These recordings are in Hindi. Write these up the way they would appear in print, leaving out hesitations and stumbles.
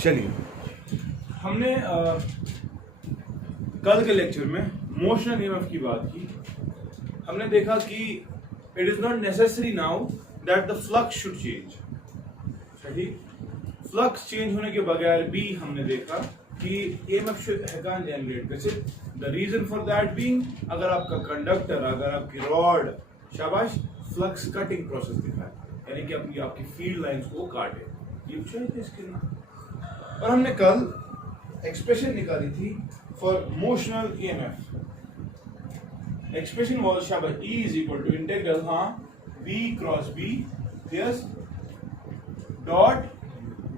चलिए, हमने कल के लेक्चर में मोशनल ईएमएफ की बात की। हमने देखा कि it is not necessary now that the flux should change. सही, फ्लक्स चेंज होने के बगैर भी हमने देखा कि ईएमएफ शुड हैकान जनरेट कैसे। The reason for that being, अगर आपका कंडक्टर, अगर आपकी रॉड, शाबाश, फ्लक्स कटिंग प्रोसेस दिखाए, यानी कि अपनी आपकी फील्ड लाइंस को काटे, ये चाहिए इसके ना। और हमने कल एक्सप्रेशन निकाली थी for motional EMF. Expression was शाबाश E is equal to integral V cross B yes dot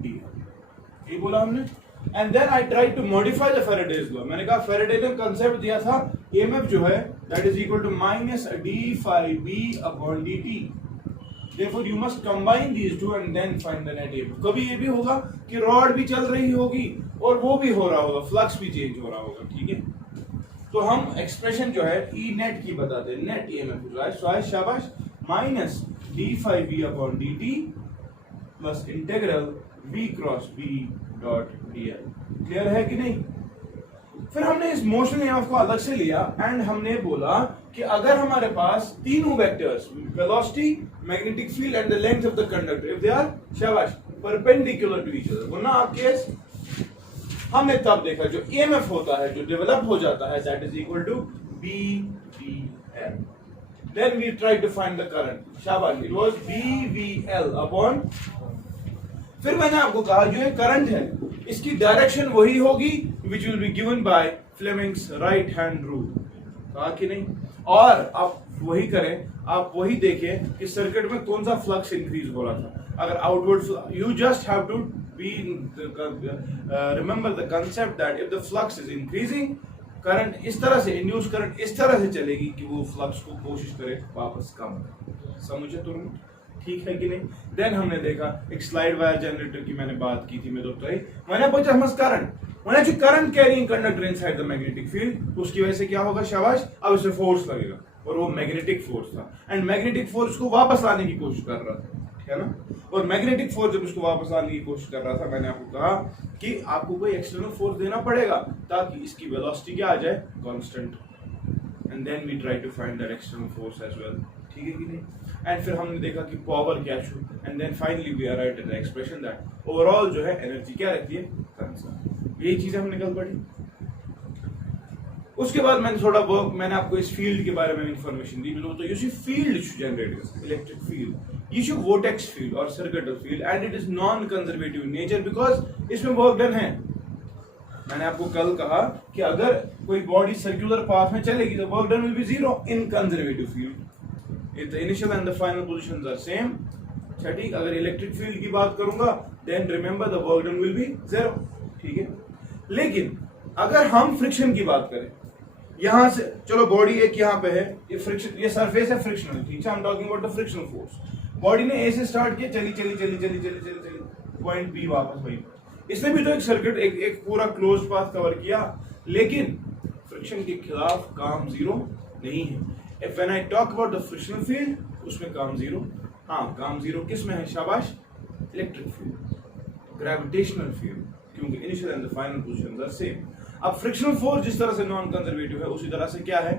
D, ये बोला हमने। And then I try to modify the Faraday's law. मैंने कहा फैराडे ने कंसेप्ट दिया था ईएमएफ जो है that is equal to minus d phi B upon dt। Therefore you must combine these two and then find the net EMF। कभी ये भी होगा कि रॉड भी चल रही होगी और वो भी हो रहा होगा, फ्लक्स भी चेंज हो रहा होगा, ठीक है। तो हम एक्सप्रेशन जो है E नेट की बताते हैं, नेट EMF सो शाबाश minus d phi B upon dt plus integral V cross B dot dl। Clear है कि नहीं? फिर हमने इस मोशनल ईएमएफ को अलग से लिया एंड हमने बोला कि अगर हमारे पास तीनों vectors velocity, magnetic field and the length of the conductor if they are शाबाश परपेंडिकुलर टू ईच अदर, वरना आपके हमने तब देखा जो ईएमएफ होता है, जो डेवलप हो जाता है, that is equal to BVL। Then we try to find the current, शाबाश, इट वाज BVL अपॉन, फिर मैंने आपको कहा जो ये करंट है इसकी डायरेक्शन वही होगी which will be given by Fleming's right hand rule, कहा कि नहीं। और आप वही करें, आप वही देखें कि सर्किट में कौन सा फ्लक्स इंक्रीज हो रहा था। अगर outward, you just have to be remember the concept that if the flux is increasing, current इस तरह से, इंड्यूस करंट इस तरह से चलेगी कि वो फ्लक्स को कोशिश करे वापस कम करे। समझे तुम? ठीक है कि नहीं? देन हमने देखा एक स्लाइड वायर जनरेटर की मैंने बात की थी, मैं मैंने पूछा मस करंट, मैंने जो current carrying conductor inside the magnetic field, उसकी वजह से क्या होगा शाबाश, अब इसे फोर्स लगेगा और वो मैग्नेटिक फोर्स था एंड मैग्नेटिक फोर्स को वापस लाने की कोशिश कर रहा था, ठीक है ना। और मैग्नेटिक फोर्स जब उसको वापस लाने की कोशिश कर रहा था, मैंने आपको कहा कि आपको कोई एक्सटर्नल फोर्स देना पड़ेगा ताकि इसकी वेलोसिटी क्या आ जाए, constant. And then we try to find that external force as well, ठीक है कि नहीं। एंड फिर हमने देखा कि पावर क्या छू, and then finally we arrived at the expression that overall जो है एनर्जी क्या रहती है, कंजर्व। यही चीजें हमने कल पढ़ी। उसके बाद मैंने थोड़ा वर्क, मैंने आपको इस फील्ड के बारे में इंफॉर्मेशन दी। तो you see field generate electric field, ये शो वोर्टेक्स फील्ड और circuital field and it is non conservative nature because इसमें वर्क डन है। मैंने आपको कल कहा कि अगर कोई बॉडी सर्कुलर पाथ में चलेगी तो work done will be zero in conservative field if the initial and the final positions are same। ठीक, अगर इलेक्ट्रिक फील्ड की बात करूंगा then remember the work done will be zero, ठीक है। लेकिन अगर हम फ्रिक्शन की बात करें, यहां से चलो बॉडी एक यहां पे है, ये फ्रिक्शन, ये सरफेस है फ्रिक्शनल, ठीक है, I am talking about the frictional force. Body ने ए से स्टार्ट किया, चली चली चली चली चली चली चली पॉइंट बी वापस वही, इसने भी तो एक सर्किट, एक पूरा क्लोज पाथ कवर किया, लेकिन फ्रिक्शन के खिलाफ काम जीरो नहीं है। If when I talk about the frictional field, उसमें काम जीरो, हाँ काम जीरो किस में है शाबाश, इलेक्ट्रिक फील्ड, ग्रेविटेशनल फील्ड, क्योंकि initial and the final positions are same. अब फ्रिक्शनल फोर्स जिस तरह से नॉन कंजर्वेटिव है, उसी तरह से क्या है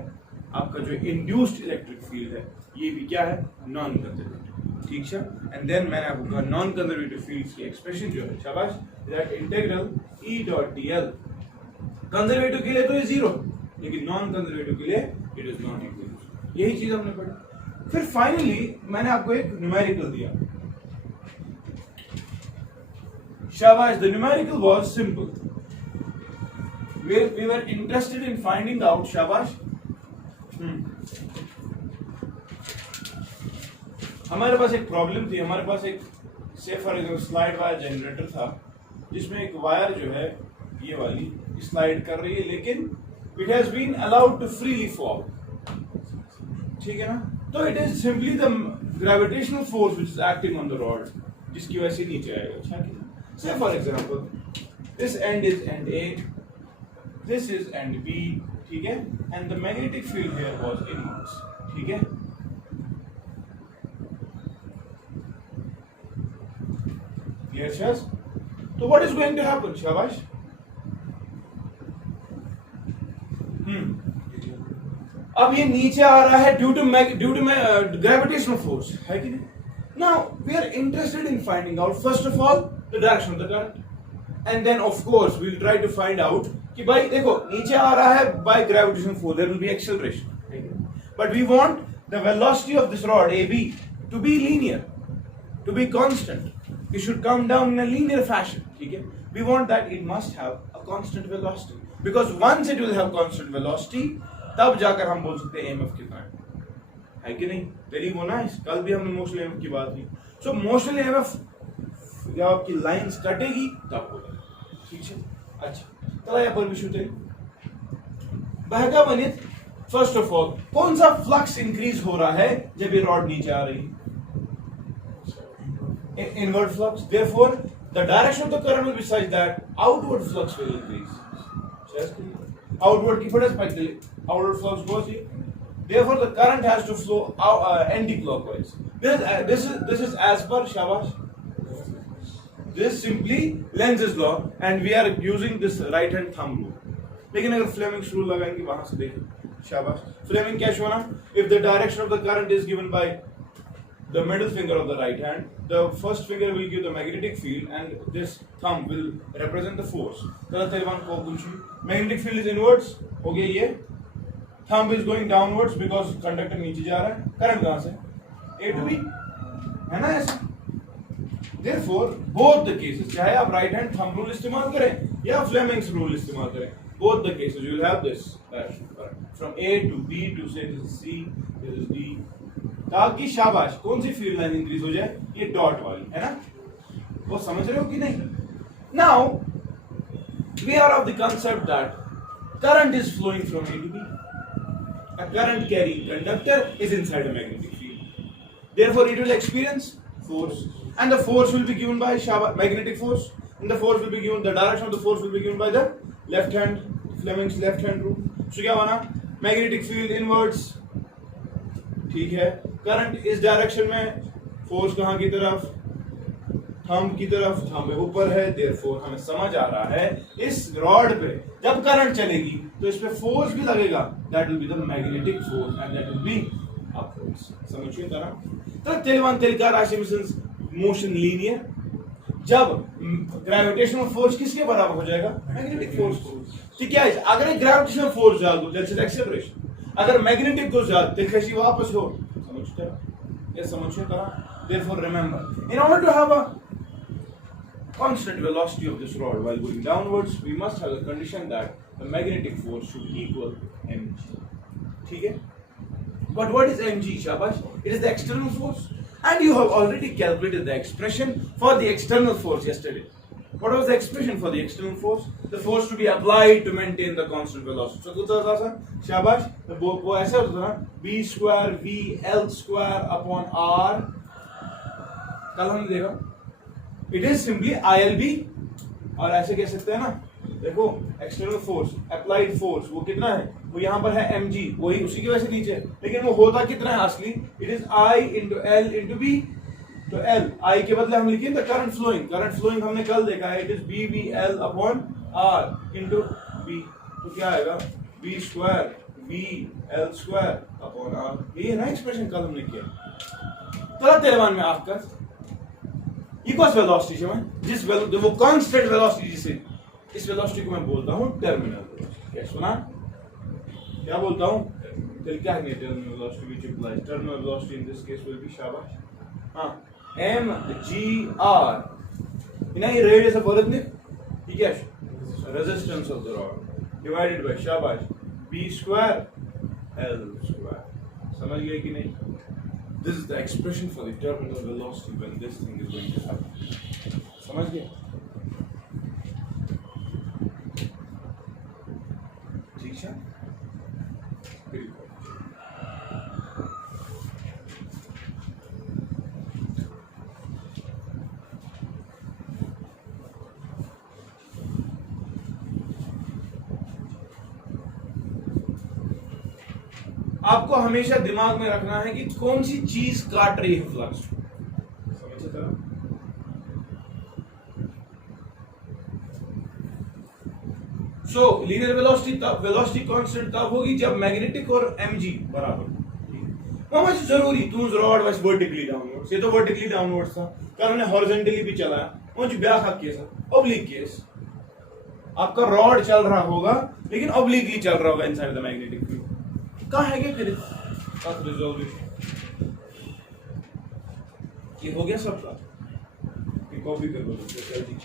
आपका जो इंड्यूस्ड इलेक्ट्रिक फील्ड है, ये भी क्या है, नॉन कंजर्वेटिव, ठीक है। एंड देन मैंने आपको कहा नॉन कंजर्वेटिव फील्ड्स की एक्सप्रेशन जो है शाबाश, that integral E dot dl। Conservative के लिए तो ये जीरो, लेकिन नॉन कंजर्वेटिव के लिए इट इज नॉट इक्वल। यही चीज हमने पढ़ी। फिर फाइनली मैंने आपको एक न्यूमेरिकल दिया, शाबाश। The numerical was simple, we were interested in finding out, शाबाश, हमारे पास एक प्रॉब्लम थी, हमारे पास एक से for example slide wire generator था जिसमें एक वायर जो है ये वाली स्लाइड कर रही है, लेकिन it has been allowed to freely fall, ठीक है ना। तो it is simply the gravitational force which is acting on the rod, जिसकी वजह से नीचे आएगा। अच्छा, say for example this end is end A, this is end B, ठीक है, and the magnetic field here was inverse, ठीक है। Yes, yes. तो what is going to happen? शाबाश। अब ये नीचे आ रहा है ड्यू टू ग्रेविटेशनल फोर्स, है कि नहीं? Now we are interested in finding out first of all the direction of the current, and then of course we will try to find out कि भाई देखो नीचे आ रहा है by gravitational force, there will be acceleration, but we want the velocity of this rod AB to be linear, to be constant, it should come down in a linear fashion, ठीक है? We want that it must have a constant velocity, because once it will have constant velocity, तब जाकर हम बोल सकते हैं EMF कितना है कि नहीं? तेरी वो ना, कल भी हमने मोशनल EMF की बात की। सो मोशनल EMF जब आपकी लाइंस कटेगी तब होगा, ठीक है? अच्छा, चला यहाँ पर भी शूटिंग बहका बनित। फर्स्ट ऑफ ऑल कौन सा फ्लक्स इंक्रीज हो रहा है जब ये रॉड नीचे आ रही है? Inward flux. Therefore, the direction of the current will be such that outward flux will increase. Outward की पढ़े spectrally, outward flux goes here. Therefore, the current has to flow anti-clockwise. This is as per शाबाश. This simply Lenz's law, and we are using this right hand thumb rule. लेकिन अगर Fleming's rule लगाएंगे वहां से देखिए, शाबाश। Fleming क्या Shona? If the direction of the current is given by the middle finger of the right hand, the first finger will give the magnetic field and this thumb will represent the force. चलो तेलवान को पूछूं, magnetic field is inwards, हो गया ये, thumb is going downwards because conductor नीचे जा रहा है, current कहाँ से? A to B, है ना ऐसा? Therefore, both the cases, चाहे आप right hand thumb rule इस्तेमाल करें या Fleming's rule इस्तेमाल करें, both the cases you will have this from A to B to say this is C, this is D. ताकि शाबाश कौन सी फील्ड लाइन इंक्रीज हो जाए? ये डॉट वाली, है ना? वो समझ रहे हो कि नहीं? Now we are of the concept that current is flowing from A to B. A current carrying conductor is inside a magnetic field. Therefore, it will experience force, and the force will be given by magnetic force, and the force will be given, the direction of the force will be given by the left hand, Fleming's left hand rule. So क्या बना? Magnetic field inwards, ठीक है? करंट इस डायरेक्शन में, फोर्स कहां की तरफ? थंब की तरफ, थंब ऊपर है, देयरफॉर हमें समझ आ रहा है इस रॉड पे जब करंट चलेगी तो इस पे फोर्स भी लगेगा, that will be the magnetic force and that will B upwards. समझिए तरह तो तेलवान तेलका राशि में मोशन लीनियर, जब ग्रेविटेशनल फोर्स किसके बराबर हो जाएगा? मैग्नेटिक फोर्स को। तो क्या है, अगर ग्रेविटेशनल फोर्स ज्यादा दैट्स एन एक्सेलरेशन, अगर मैग्नेटिक को ज्यादा तो कैसी वापस हो, समझते हैं? Therefore, remember, in order to have a constant velocity of this rod while going downwards, we must have the condition that the magnetic force should equal mg. ठीक है? But what is mg, शाबाश? It is the external force, and you have already calculated the expression for the external force yesterday. What was the expression for the external force? The force to be applied to maintain the constant velocity. So कुछ ऐसा शाबाश, वो ऐसा होता है ना, b square v l square upon r, कल हमने देखा, it is simply ILB, और ऐसे कह सकते हैं ना, देखो एक्सटर्नल फोर्स, अप्लाइड फोर्स वो कितना है? वो यहाँ पर है mg, वही उसी की वजह से नीचे, लेकिन वो होता कितना है असली? It is I into L into B. तो L, I के बदले हम लिखेंगे करंट फ्लोइंग हमने कल देखा है, it is BVL upon R into B, तो क्या आएगा? B square VL square upon R, ये है ना एक्सप्रेशन कल हमने किया। तो तेलवान में आपका इक्वल्स वेलोसिटी में जिस वो कांस्टेंट वेलोसिटी जिसे, इस वेलोसिटी को मैं बोलता हूँ टर्मिनल वेलोसिटी। क्या सुना? क्या बोलता हूँ? क्या है terminal velocity which implies terminal velocity in this case will be शाबाश, हाँ, mgr, इन्हें ये रेडियस ऑफ अर्थ ने, ठीक है, resistance of the rod divided by शाबाश b स्क्वायर l स्क्वायर। समझ गए कि नहीं? This is the expression for the terminal velocity when this thing is going to happen. समझ गए? ठीक है? आपको हमेशा दिमाग में रखना है कि कौन सी चीज काट रही है फ्लक्स, समझे? सो लीनियर वेलोसिटी कांस्टेंट तब होगी जब मैग्नेटिक और mg बराबर। वो जरूरी तू रॉड बस वर्टिकली डाउनवर्ड्स, ये तो वर्टिकली डाउनवर्ड्स था, कल हमने हॉरिजॉन्टली भी चलाया। वो जो ब्याह केस है ऑब्लिक केस, आपका रॉड चल रहा होगा लेकिन ऑब्लिकली चल रहा होगा इनसाइड द मैग्नेटिक फील्ड। कहां है क्या फिर रिजोल्यूशन? ये हो गया सबका, कॉपी कर लो जल्दी।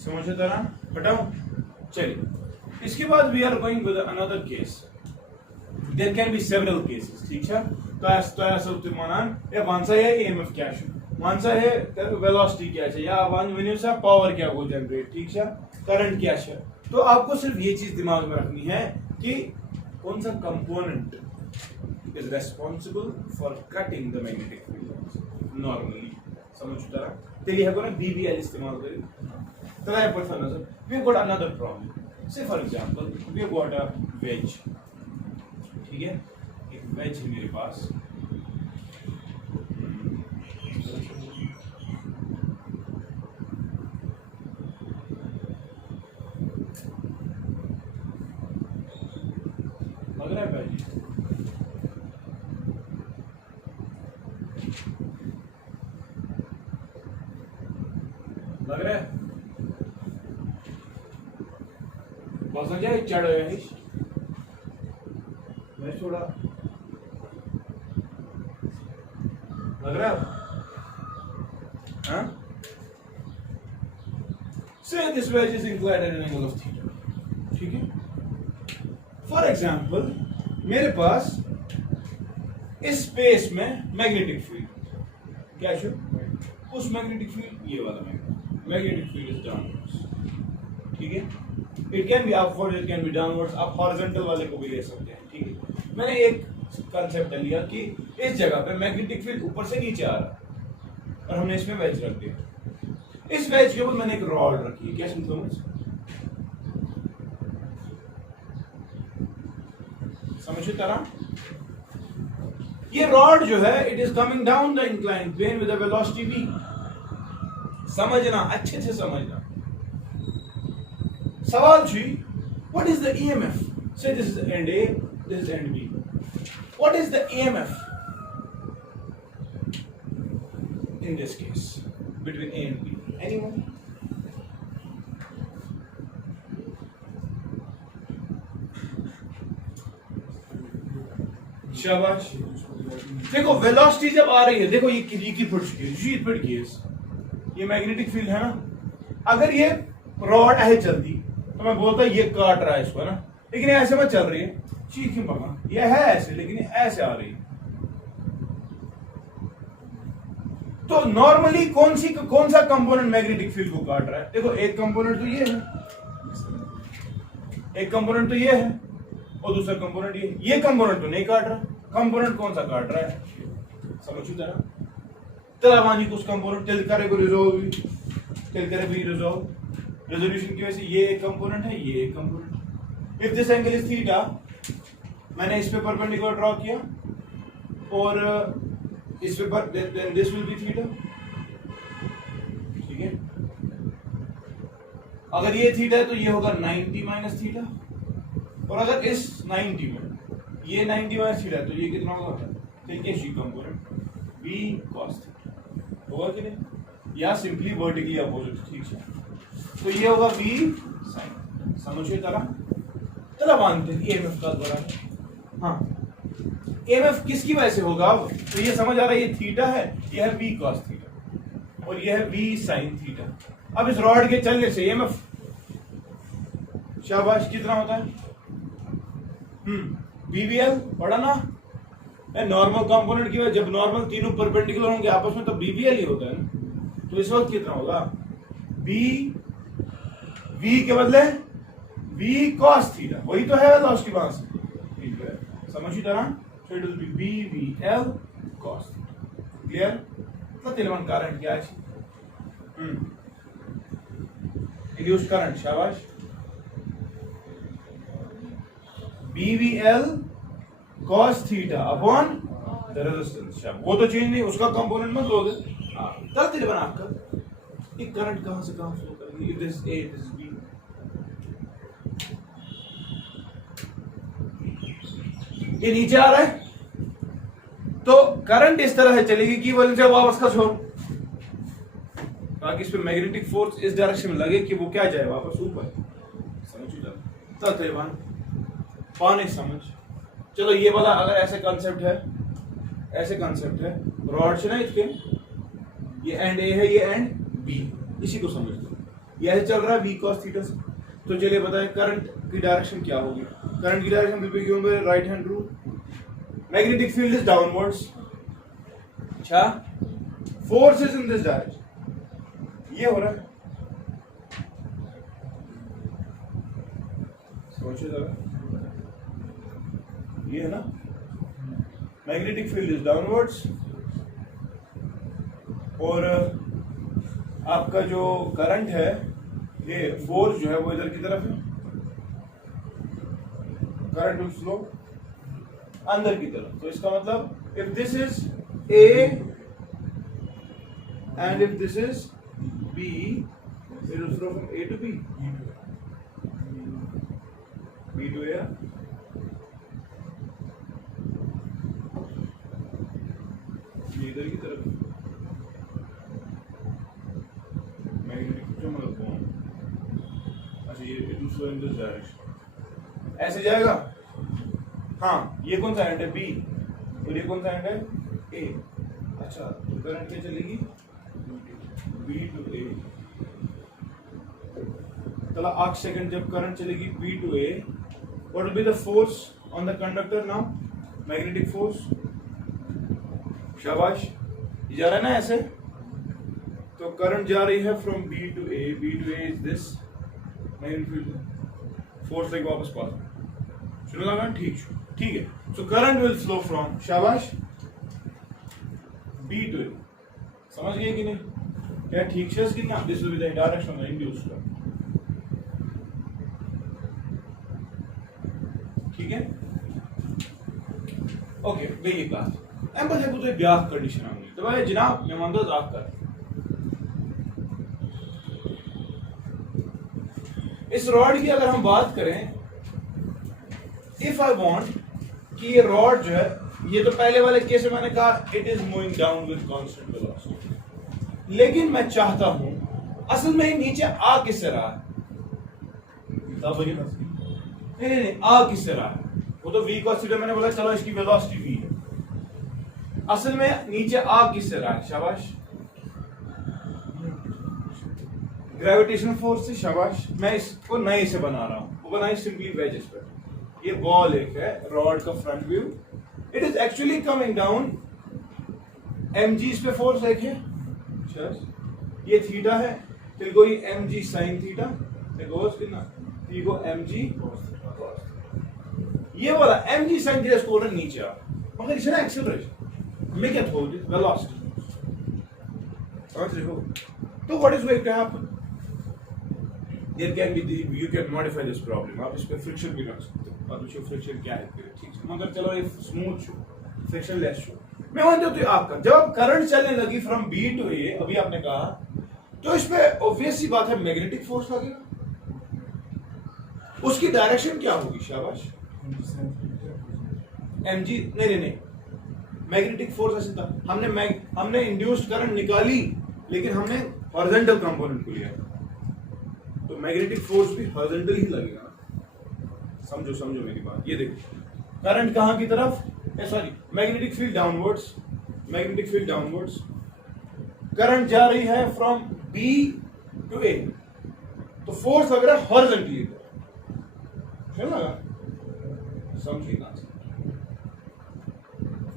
समझे तरह हटाओ। चलिए इसके बाद we are going with another case. There can be several cases, ठीक है। तो ऐसा मानान या वन सा है ईएमएफ क्या है, वन सा है वेलोसिटी क्या है, या वन वन्यू सा पावर क्या हो जनरेट, ठीक है, करंट क्या है। तो आपको सिर्फ ये चीज दिमाग में रखनी है कि कौन सा component is responsible for cutting the magnetic field normally. समझ तरह तेली है ना बीबीएल इस्तेमाल करें। Try to put another. We've got another problem. Say for example, we've got a wedge. ठीक है, एक wedge है मेरे पास। लग रहा है wedge? लग रहा है? बस जाए चढ़ गए मैं छोड़ा, लग रहा है? हाँ? Say this wedge is inclined at an angle of theta, ठीक है। For example, मेरे पास इस स्पेस में मैग्नेटिक फील्ड क्या है, उस मैग्नेटिक फील्ड ये वाला मैग्नेटिक फील्ड इज डाउनवर्ड्स, ठीक है। It can be upward, it can be downwards, आप हॉरिजॉन्टल वाले को भी ले सकते हैं, ठीक है। मैंने एक कंसेप्ट लिया कि इस जगह पे मैग्नेटिक फील्ड ऊपर से नीचे आ रहा है और हमने इसमें वेज रख दिया। इस वेज के ऊपर मैंने एक रॉड रखी है, क्या समझे तरह। ये रॉड जो है it is coming down the inclined plane with a velocity v। समझना, अच्छे से समझना। सवाल जी, what is the EMF? Say this is end A, this is end B. What is the EMF in this case between A and B? Anyone? शाबाश। देखो वेलोसिटी जब आ रही है, देखो ये की फट चुकी है, जी फट गई है, ये मैग्नेटिक फील्ड है ना। अगर ये रॉड है चलती तो मैं बोलता ये काट रहा है इसको, है ना, लेकिन ऐसे में चल रही है, चीख क्यों पका, ये है ऐसे लेकिन ये ऐसे आ रही है। तो नॉर्मली कौन सा कंपोनेंट मैग्नेटिक फील्ड को काट रहा है? देखो एक कंपोनेंट तो ये है, एक कंपोनेंट तो ये है और दूसरा कंपोनेंट ये कंपोनेंट तो नहीं काट रहा। कंपोनेंट कौन सा काट रहा है? समझो जरा। तलावानी को उस कंपोनेंट तेल करे को रिजोल्व, तेल करे भी रिजोल्व, रेजोल्यूशन की वजह से ये एक कंपोनेंट है, ये एक component. If this angle is theta, मैंने इस पे परपेंडिकुलर ड्रॉ किया और इस पे then this will be theta, ठीक है। अगर ये थीटा है तो ये होगा 90 माइनस थीटा, और अगर इस 90 में ये 90 माइनस थीटा तो ये कितना होगा? ठीक है, she component v cos theta होगा कि नहीं, या सिंपली वर्टिकली अपोजिट, ठीक है। तो ये होगा v sin। समझिए तरह मानते हैं EMF का द्वारा। हाँ, EMF किसकी वजह से होगा? तो ये समझ आ रहा है, ये थीटा है, ये है v cos थीटा और ये है v sin थीटा। अब इस रॉड के चलने से EMF शाबाश कितना होता है? BBL पढ़ा ना, नॉर्मल कंपोनेंट की वजह, जब नॉर्मल तीनों परपेंडिकुलर होंगे आपस में तो BBL ही होता है ना, तो इस वक्त कितना होगा, B V के बदले V cos थीटा, वही तो है वेलोसिटी वहां से, ठीक है, समझी तरह, so it will be BVL cos theta, clear? तो तिलवन करंट क्या है, इंड्यूस्ड करंट, शाबाश, BVL cos theta upon the resistance, वो तो चेंज नहीं, उसका कंपोनेंट मत लोगे, तब तिलवन आपका एक करंट कहां से कहां फ्लो करेगी, if this A this B, ये नीचे आ रहा है तो करंट इस तरह से चलेगी कि वो नीचे वापस का छोड़, ताकि इस पे मैग्नेटिक फोर्स इस डायरेक्शन में लगे कि वो क्या जाए वापस ऊपर, समझ तकरीबन पाने समझ। चलो ये वाला अगर ऐसे कंसेप्ट है, ऐसे कंसेप्ट है, रॉड से ना इसके ये एंड ए है, ये एंड बी, इसी को समझ लो, ये ऐसे चल रहा है V cos थीटा से, तो चलिए बताएं करंट की डायरेक्शन क्या होगी, करंट की direction will be given by right hand rule, magnetic field is downwards, अच्छा, force is in this direction, ये हो रहा है, सोचिए जरा, ये है ना, मैग्नेटिक फील्ड इज डाउनवर्ड्स, और आपका जो करंट है, ये फोर्स जो है वो इधर की तरफ है, करंट विल फ्लो अंदर की तरफ, तो इसका मतलब if this is A and if this is B, it will flow from A to B, B to A, ये इधर की तरफ मैग्नेटिक जो मतलब कौन, अच्छा ये it will flow in this direction, ऐसे जाएगा, हाँ ये कौन सा एंड है B और ये कौन सा एंड है A, अच्छा तो करंट क्या चलेगी B to A, चला 8 सेकंड जब करंट चलेगी B to A, what will be the force on the conductor now, magnetic force, शाबाश, जा रहा है ना ऐसे, तो करंट जा रही है from B to A, B to A is this magnetic field, force like वापस पास, सुनो लगा, ठीक है, so current will flow from, शाबाश, B to A, समझ गए कि नहीं, क्या ठीक से कि ना, this will be the direction of the induced current, ठीक है, ओके, गई ये क्लास, एम बस है कुछ ब्याह कंडीशन आ गई, तो भाई जनाब मेहमानदार आप कर, इस रॉड की अगर हम बात करें, इफ आई वांट कि ये रॉड जो है, ये तो पहले वाले केस में मैंने कहा it is moving down with constant velocity, लेकिन मैं चाहता हूं, असल में नीचे आ किससे रहा है, नहीं आ किससे रहा है, वो तो V cos थीटा मैंने बोला, चलो इसकी वेलोसिटी V है, असल में नीचे आ किससे रहा है, शाबाश, ग्रेविटेशनल फोर्स से, शाबाश, मैं इसको नए से बना रहा हूं, वो बनाई सिंपली वेजेस पे, ये बॉल एक है, रॉड का front view, it is actually coming down, mg इस पे फोर्स एक है, ये थीटा है, तो कोई mg sin थीटा, कितना, को mg, ये वाला mg sin थीटा इसको नीचे आ, मगर इसे ना एक्सेलरेशन, मैं क्या told it, velocity, समझ रहे हो, तो what is going to happen, there can be you can modify this problem, आप इस पे फ्रिक्शन भी रख सकते हो, आप इसको फ्रिक्शन क्या है, ठीक है, मगर चलो ये smooth show, friction less show, मैं मानता हूं, तो आपका जब करंट चलने लगी फ्रॉम B to A, अभी आपने कहा, तो इस पे ऑब्वियस सी बात है मैग्नेटिक फोर्स लगेगा, उसकी डायरेक्शन क्या होगी, शाबाश, mg, नहीं, मैग्नेटिक फोर्स ऐसे था, हमने इंड्यूस्ड करंट निकाली, लेकिन हमने हॉरिजॉन्टल कंपोनेंट को लिया, तो मैग्नेटिक फोर्स भी हॉरिजॉन्टल ही लगेगा, समझो मेरी बात, ये देखो करंट कहां की तरफ, sorry magnetic field downwards, current जा रही है फ्रॉम B to A, तो फोर्स लग रहा है हॉरिजॉन्टली, समझिए,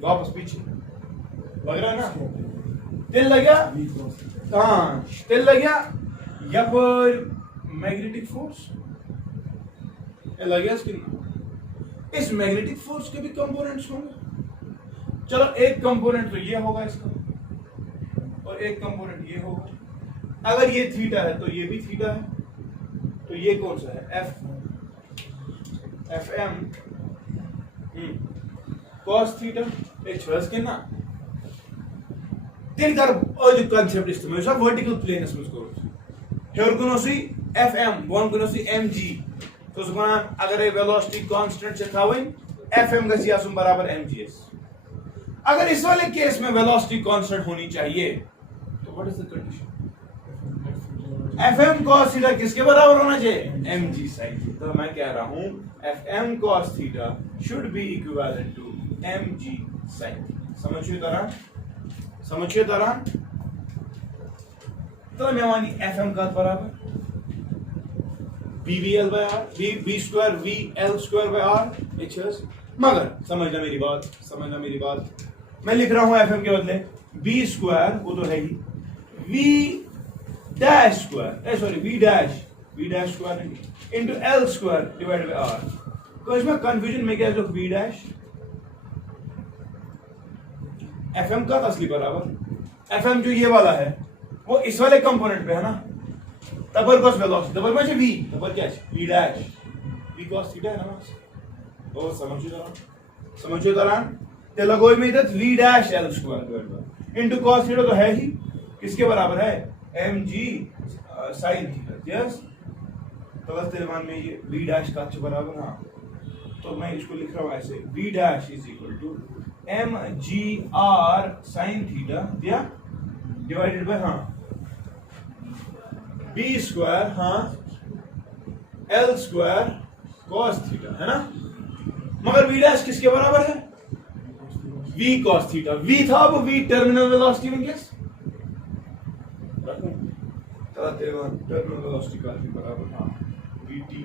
वापस पीछे लग रहा है ना, तिल लग गया, हाँ तिल लग गया यपर मैग्नेटिक फोर्स लग गया इसके। इस मैग्नेटिक फोर्स के भी कंपोनेंट्स होंगे। चलो एक कंपोनेंट तो ये होगा इसका और एक कंपोनेंट ये होगा। अगर ये थीटा है तो ये भी थीटा है, तो ये कौन सा है, एफ एम कॉस थीटा एक छस के ना तेल कर जो कांसेप्ट इस्तेमाल सब वर्टिकल प्लेनस में करो हेर कुनोसी एफ एम बोन कुनोसी एम जी तो वन अगर वेलोसिटी कांस्टेंट से थावन एफ एम गसी आसुम बराबर एम जी एस। अगर इस वाले केस में वेलोसिटी कांस्टेंट होनी चाहिए तो what is the condition, F M cos theta किसके बराबर होना चाहिए, एम जी साइन। तो मैं कह रहा हूं F M cos theta should be equivalent to M G sine. समझिए तरह तो मैं मानी एफ एम का बराबर B V L by R, B square V L square by R H. मगर समझना मेरी बात, मैं लिख रहा हूं एफ एम के बदले बी स्क्वायर, वो तो है ही, V dash square sorry V dash square into L square divide by R. तो इसमें कंफ्यूजन में क्या है, जो वी डैश एफ एम का असली बराबर एफ एम जो ये वाला है वो इस वाले कंपोनेंट पे है ना, तबर कॉस वेलोसिटी तबर में वी तबर क्या है V dash V cos theta है ना। तो समझिए तरह ते लगोई में इधर V dash L square divide by into cos theta तो है ही, किसके बराबर है, M G sine theta. Yes तो तेलवान में ये वी डैश का बराबर, हाँ तो मैं इसको लिख रहा हूं ऐसे V dash is equal to M G R sine theta दिया डिवाइडेड बाय हाँ बी स्क्वायर हाँ एल स्क्वायर कॉस थीटा है ना। मगर वी डैश किसके बराबर है, वी कॉस थीटा। वी था वो वी टर्मिनल वेलोसिटी में गेस रखूं टर्मिनल वेलोसिटी का बराबर हाँ we T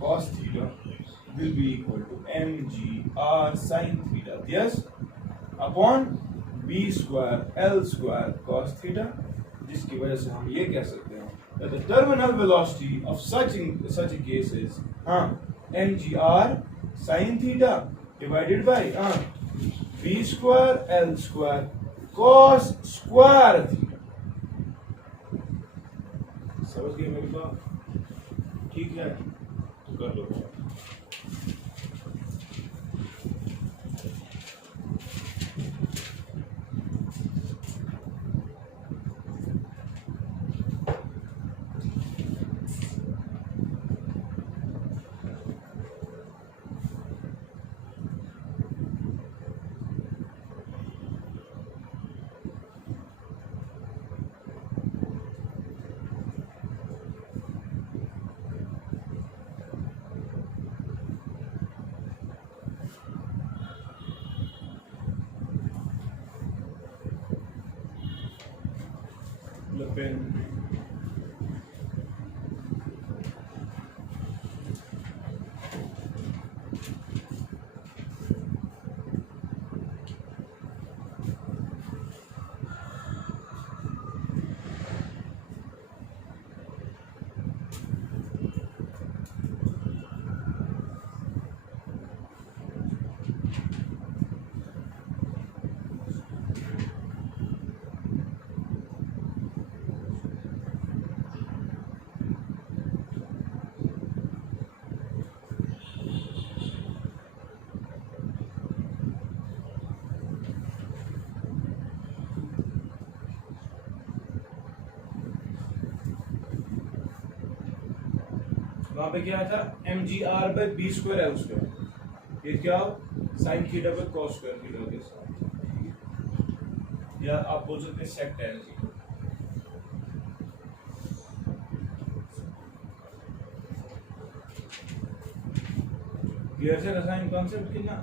cos theta will be equal to mgr sin theta, yes, upon b square l square cos theta, जिसकी वजह से हम ये कह सकते हैं that the terminal velocity of such a case is mgr sin theta divided by b square l square cos square theta। समझ गए मेरी बात, ठीक है तो कर लो। Pen वहां पे क्या था M G R by B square L square, ये क्या sine theta by cos square theta के साथ, या आप बोल सकते हैं सेक tan थीटा। क्लियर से रसायन कॉन्सेप्ट कितना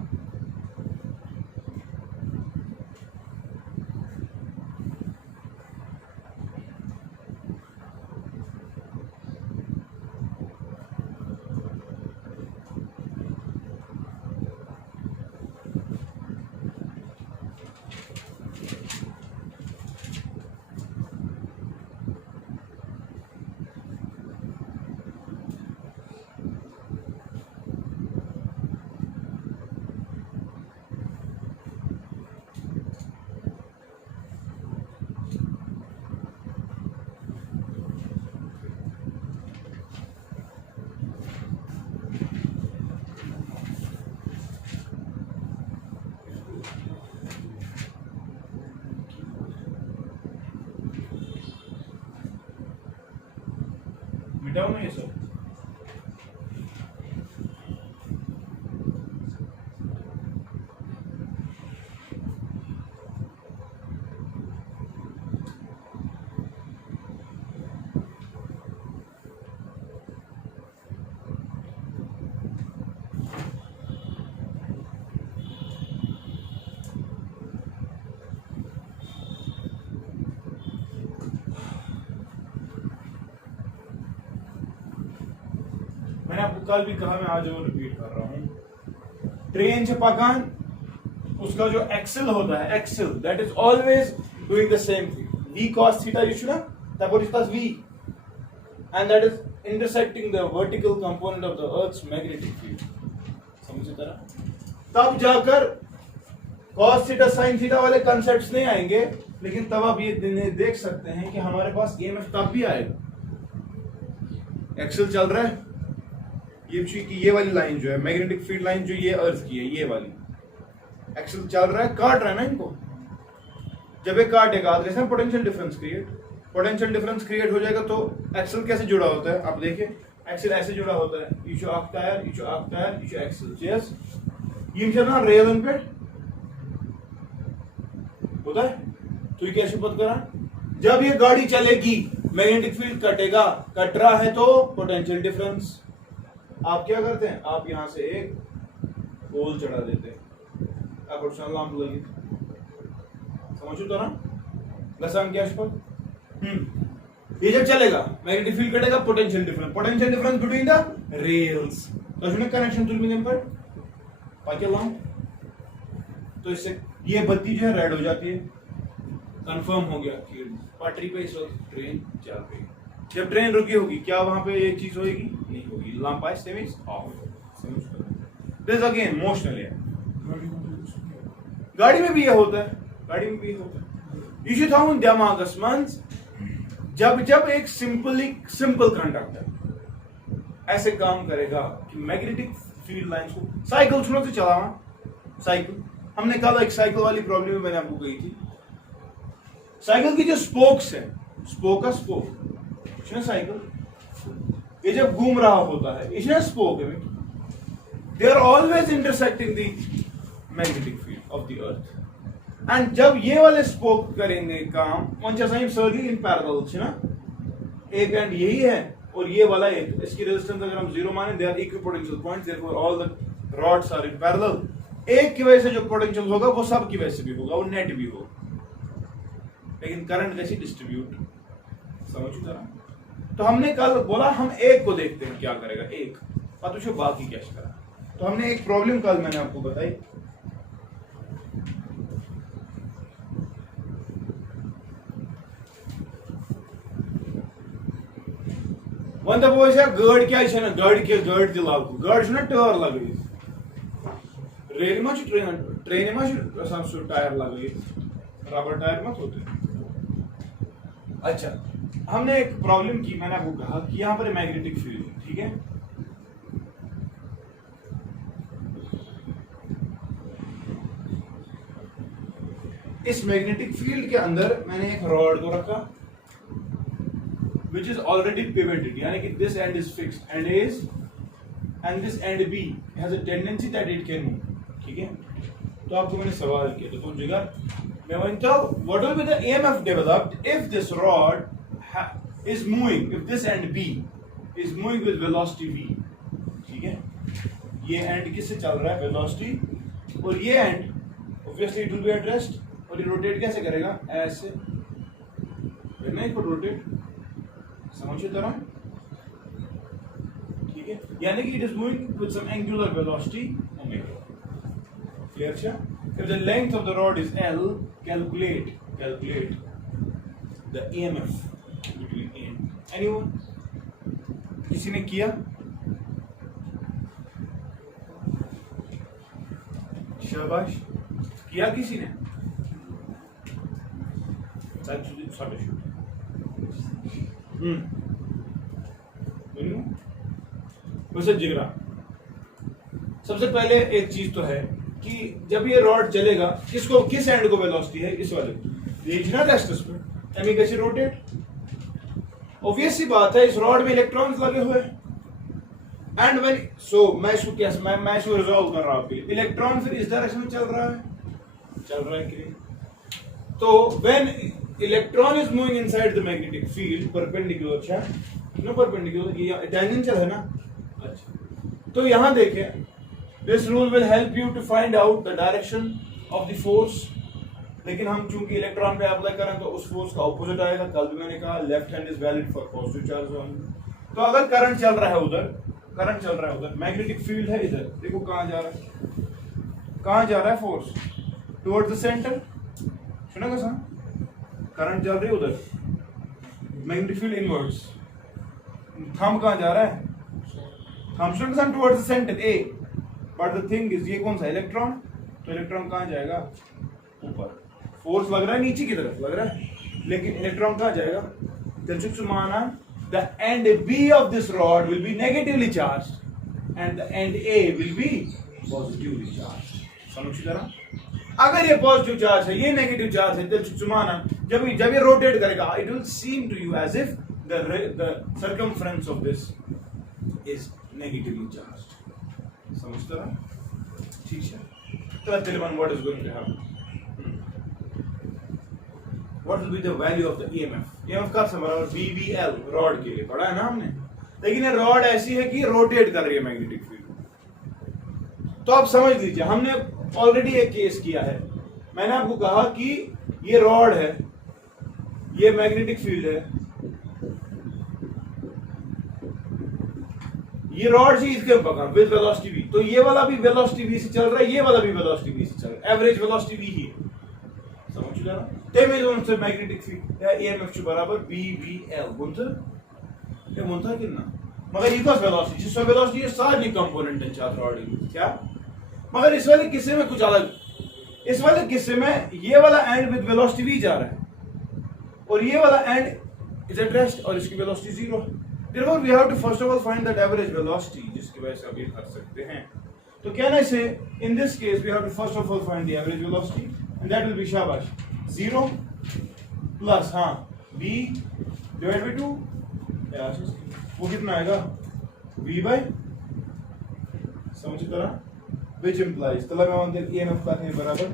मिटाओ ना ये सब। मैंने आपको कल भी कहा, मैं आज वो रिपीट कर रहा हूं। ट्रेन से पकान उसका जो एक्सेल होता है, axle that is always doing the same thing. v cos theta you should know that what is cos v and that is intersecting the vertical component of the earth's magnetic field। समझे तरह? तब जाकर cos थीटा sin थीटा वाले कंसेप्ट्स नहीं आएंगे, लेकिन तब आप ये देख सकते हैं कि हमारे पास EMF तब भी आएगा। एक्सेल चल रहा है, ये वाली लाइन जो है मैग्नेटिक फील्ड लाइन जो ये अर्थ की है, ये वाली एक्सेल चल रहा है, काट रहा है ना इनको। जब ये काटेगा जैसे पोटेंशियल डिफरेंस क्रिएट हो जाएगा, तो एक्सेल कैसे जुड़ा होता है आप देखिए। एक्सेल ऐसे जुड़ा होता है, ईचो आर्क ईचो एक्सेल। यस, ये चलना रेलन पे होता है। तो ये कैसे पता करा? जब ये गाड़ी चलेगी मैग्नेटिक फील्ड कटेगा, कट रहा है तो पोटेंशियल डिफरेंस। आप क्या करते हैं, आप यहां से एक पोल चढ़ा देते हैं, लैंप लगी, समझो तो ना लसान क्या ये जब चलेगा मैग्नेटिक फील्ड कटेगा, potential difference between the rails. तो कनेक्शन तुम पर पाके लाऊं, तो इससे ये बत्ती जो है रेड हो जाती है। कंफर्म हो गया कि पटरी पे इस वक्त ट्रेन चल रही है। जब ट्रेन रुकी होगी क्या वहां पे एक चीज होगी? नहीं होगी। Lamp is of. This again motional है। गाड़ी में भी ये होता है, ये थाउन दिमागस मंज जब एक सिंपल कंडक्टर ऐसे काम करेगा कि मैग्नेटिक फील्ड लाइंस को साइकिल सुनो तो चलावा। साइकिल हमने कल एक साइकिल वाली प्रॉब्लम में मैंने आपको कही थी। साइकिल की जो स्पोक्स है, स्पोक साइकिल ये जब घूम रहा होता है, इसमें स्पोक है, they are always intersecting the magnetic field of the earth. And जब ये वाले स्पोक करेंगे काम इन पैरेलल ना, एक एंड यही है और ये वाला एक, इसकी रेजिस्टेंस अगर हम जीरो माने, they are equipotential points, therefore all the rods are in parallel. एक की वजह से जो पोटेंशियल होगा वो सब की वजह से भी होगा, वो नेट भी होगा। लेकिन करंट कैसे डिस्ट्रीब्यूट, समझो जरा। तो हमने कल बोला हम एक को देखते हैं क्या करेगा, एक और बाकी कैसे करा। तो हमने एक प्रॉब्लम कल मैंने आपको बताई, वन दफो गाड़ क्या गाड़ लागू, गाड़ टायर लगे, रेल मा ट्रेन मा टायर लगे, रबर टायर मत होते। अच्छा, हमने एक प्रॉब्लम की, मैंने आपको कहा कि यहां पर मैग्नेटिक फील्ड है, ठीक है। इस मैग्नेटिक फील्ड के अंदर मैंने एक रॉड को रखा which is already pivoted, यानी कि this end is fixed, end A and this end B has a tendency that it can move, ठीक है। तो आपको मैंने सवाल किया, तो कौन जगह मैं वही what will be the EMF developed if this rod is moving, if this end B is moving with velocity v, ठीक है। ये एंड किससे चल रहा है, वेलोसिटी, और ये and obviously it will be at rest, और ये रोटेट कैसे करेगा, ऐसे नहीं को रोटेट, समझिए तरह, ठीक है। यानी कि it is moving with some angular velocity omega, clear क्या? If the length of the rod is L, calculate the EMF between A and B. Anyone? किसी ने किया? शाबाश, किया किसी ने? वैसे जिगरा, सबसे पहले एक चीज तो है कि जब ये रॉड चलेगा किस एंड को वेलोसिटी है, इस वाले ना रेस्टस पे, एमी कैसे रोटेट, ऑब्वियस सी बात है, इस रॉड में इलेक्ट्रॉन्स लगे हुए हैं। एंड व्हेन सो मैं इसको रिजॉल्व कर रहा हूं आपके लिए। इलेक्ट्रॉन फिर इस डायरेक्शन में चल रहा है कि नहीं? तो when electron is moving inside the magnetic field perpendicular, अच्छा नो परपेंडिकुलर, ये टेंजेंशियल है ना। अच्छा, तो यहां देखें, this rule will help you to find out the direction of the force. लेकिन हम चूंकि इलेक्ट्रॉन पे अप्लाई करें तो उस फोर्स का ऑपोजिट आएगा। कल भी मैंने कहा left hand is valid for positive charge only. तो अगर करंट चल रहा है उधर, मैग्नेटिक फील्ड है इधर, देखो कहां जा रहा है फोर्स टुवर्ड्स द सेंटर। सुना कैसा? करंट चल रही है उधर, मैग्नेटिक फील्ड इनवर्ड्स। थंब कहां जा रहा है? Thumb should towards the centre A, but the thing is ये कौन सा इलेक्ट्रॉन, तो इलेक्ट्रॉन कहां जाएगा? ऊपर। फोर्स लग रहा है नीचे की तरफ लग रहा है, लेकिन इलेक्ट्रॉन कहां जाएगा? माना the end B of this rod will be negatively charged and the end A will be positively charged. समझ रहा? अगर ये पॉजिटिव चार्ज है, ये नेगेटिव चार्ज है, तो माना जब ये रोटेट करेगा, it will seem to you as if the circumference of this is negatively charged. समझ रहा? ठीक है? तो let's tell you what is going to happen. What will be the value of the EMF? EMF का बराबर BBL, रॉड के लिए पढ़ा है ना हमने। लेकिन ये रॉड ऐसी है कि रोटेट कर रही है मैग्नेटिक फील्ड। तो आप समझ लीजिए, हमने ऑलरेडी एक केस किया है। मैंने आपको कहा कि ये रॉड है, ये मैग्नेटिक फील्ड है, ये रॉड से इसके पकड़ विद वेलोसिटी v, तो ये वाला भी वेलोसिटी v से चल रहा है, ये वाला भी वेलोसिटी v से चल रहा है, एवरेज वेलोसिटी v ही है। समझ रहे ना? तेमेज उनसे मैग्नेटिक फील्ड या EMF चे बराबर BBL बोलते ये बोलता है कितना, मगर इक्वल वेलोसिटी, जिस वेलोसिटी ये सारी कंपोनेंट है चार्ज रॉड क्या। मगर इस वाले किस्से में कुछ अलग, इस वाले किस्से में ये वाला एंड विद वेलोसिटी v जा रहा है और ये वाला एंड इज एट रेस्ट और इसकी वेलोसिटी 0 है। Therefore we have to first of all find that average velocity, जिसकी वजह से आप ये कर सकते हैं। तो कहने से in this case we have to first of all find the average velocity and that will be शाबाश 0 plus b divided by 2, वो कितना आएगा v by, समझ तरह, which implies तलब मैं EMF का है बराबर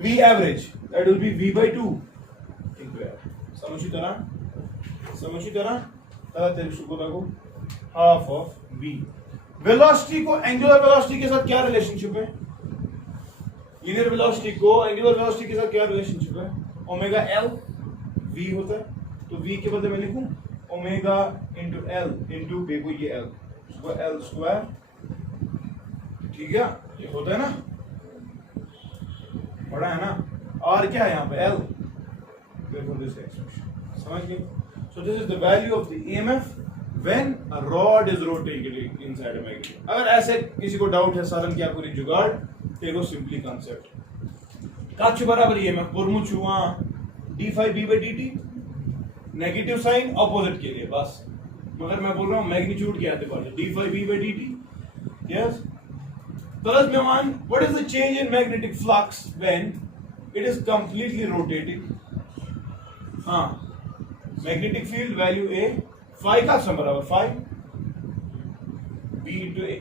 v average that will be v by 2 समझ तरह तेरे सुबह को हाफ ऑफ v। वेलोसिटी को एंगुलर वेलोसिटी के साथ क्या रिलेशनशिप है? लीनियर वेलोसिटी को एंगुलर वेलोसिटी के साथ क्या रिलेशनशिप है? ओमेगा एल v होता है, तो v के बदले में लिखूं ओमेगा इंटू एल इंटू देखो ये एल स्क्वायर, ठीक है, ये होता है ना, बड़ा है ना, और क्या है यहाँ पे एल, देखो दिस एक्सप्रेशन समझ गए। So this is the value of the EMF when a rod is rotating inside a magnet. अगर ऐसे किसी को डाउट है सारन क्या पूरी जुगाड़, देखो सिंपली कॉन्सेप्ट काच बराबर EMF पुरमुचुआ d5b by dt, negative sign opposite के लिए बस, मगर मैं बोल रहा हूँ मैग्नीट्यूड क्या आते हैं d5b by dt, yes, plus में one what is the change in magnetic flux when it is completely rotating, हाँ मैग्नेटिक फील्ड वैल्यू ए फाई का सम बराबर फाई बी इंटू ए,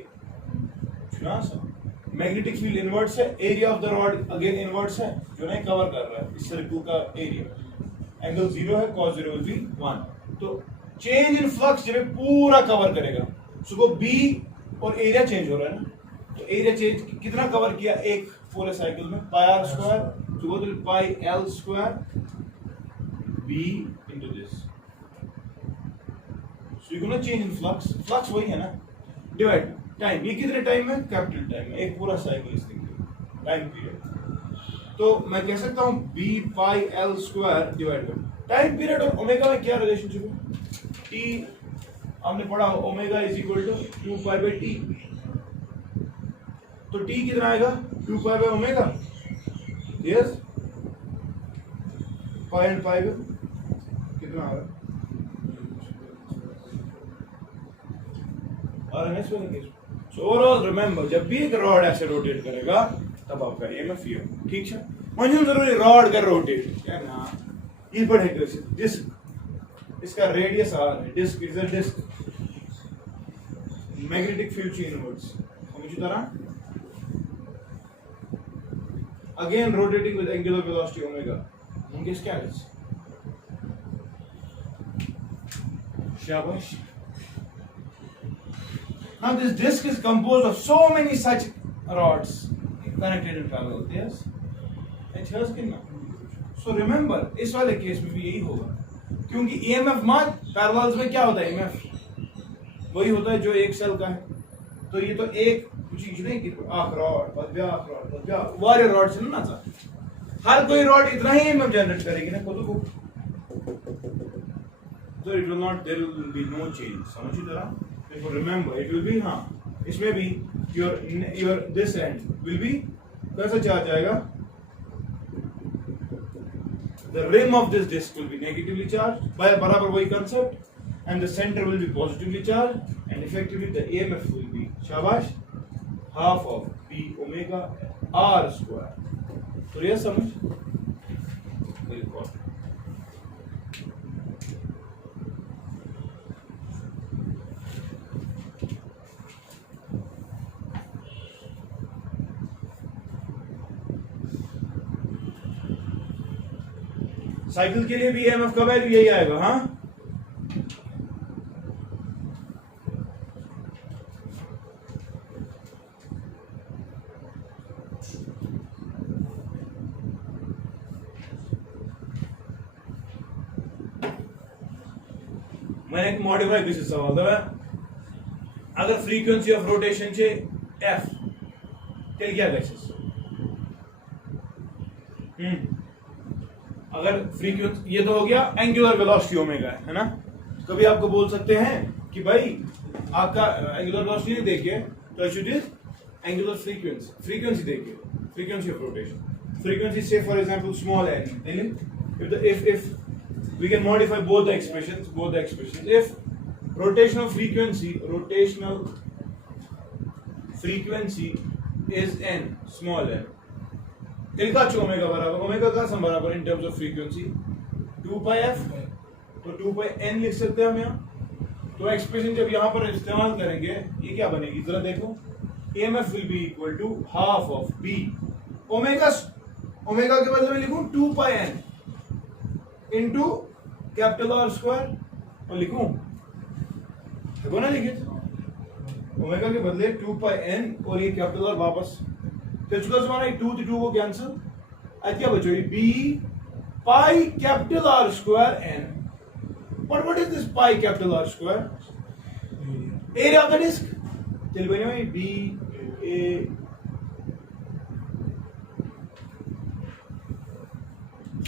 मैग्नेटिक फील्ड इनवर्ट्स है, area of the rod again inverts है, जो नहीं कवर कर रहा है इस सर्कल का एरिया, एंगल 0 है, cos 0 विल बी 1, तो चेंज इन फ्लक्स जब पूरा कवर करेगा, सो बी और एरिया चेंज हो रहा है ना, तो एरिया चेंज कितना कवर किया एक पूरे साइकिल में, पाई आर स्क्वायर, तो pi L square b into this, so you're gonna change in flux वही है ना, डिवाइड टाइम, ये कितने टाइम है, कैपिटल टाइम है, एक पूरा साइकिल इस टाइम पीरियड, तो मैं कह सकता हूँ b pi l square divide by time period. और ओमेगा में क्या रिलेशनशिप है, t हमने पढ़ा omega is equal to 2 pi by t, तो t कितना आएगा 2 pi by omega, yes, pi and pi कितना आ रहा है, और नेक्स्ट वाला केस। सो ओवरऑल रिमेंबर, जब भी एक रॉड ऐसे रोटेट करेगा तब आपका EMF ये हो, ठीक है, मुझे जरूरी रॉड का रोटेट क्या ना ये पढ़े कैसे, दिस इसका रेडियस r है, disc is a disc, magnetic field inwards, समझी तरह, again rotating with angular velocity omega, होंगे क्या है, शाबाश. Now this disc is composed of so many such rods connected in parallel. Yes, it has कितना. So remember, इस वाले केस में भी यही होगा, क्योंकि EMF मान पैरेलल्स में क्या होता है, EMF वही होता है जो एक सेल का है. तो ये तो एक चीज नहीं कि आख रॉड बस ब्याख रॉड बस ब्याख वारे रॉड से ना था, हर कोई रॉड इतना ही EMF जनरेट करेगी ना खुद को, so it will not, there will be no change. समझी तरह. Therefore remember, it will be, हाँ इसमें भी your this end will be कैसा चार्ज आएगा, the rim of this disc will be negatively charged by बराबर वही concept, and the center will be positively charged, and effectively the EMF will be शाबाश half of b omega r square. तो ये समझ very important. साइकिल के लिए भी EMF का वैल्यू यही आएगा. हाँ मैंने एक मॉडिफाई किसी सवाल था, अगर फ्रीक्वेंसी ऑफ रोटेशन छे f तेल क्या गैसेस, अगर फ्रीक्वेंसी ये तो हो गया एंगुलर वेलोसिटी ओमेगा है ना. कभी आपको बोल सकते हैं कि भाई आपका एंगुलर वेलोसिटी नहीं देखिए तो it is angular frequency, frequency देखिए, फ्रीक्वेंसी ऑफ रोटेशन, फ्रीक्वेंसी से for example small n, if we can modify both the expressions, if rotational frequency is n, small n, इनका ओमेगा बराबर, ओमेगा का सम बराबर in terms of frequency 2 pi f, तो 2 पाई n लिख सकते हैं हम यहाँ. तो एक्सप्रेशन जब यहाँ पर इस्तेमाल करेंगे ये क्या बनेगी जरा देखो, EMF will be equal to half of b omega, omega के बदले में लिखूं 2 पाई n into capital R square, और लिखूं देखो ना लिखे, ओमेगा के बदले 2 पाई n और ये कैपिटल R वापस, तो चुका हमारा 2 से 2 को कैंसिल, आज क्या बचेगी b pi capital R square n. But what is this pi capital R square? Area of the disc. चल बने b a,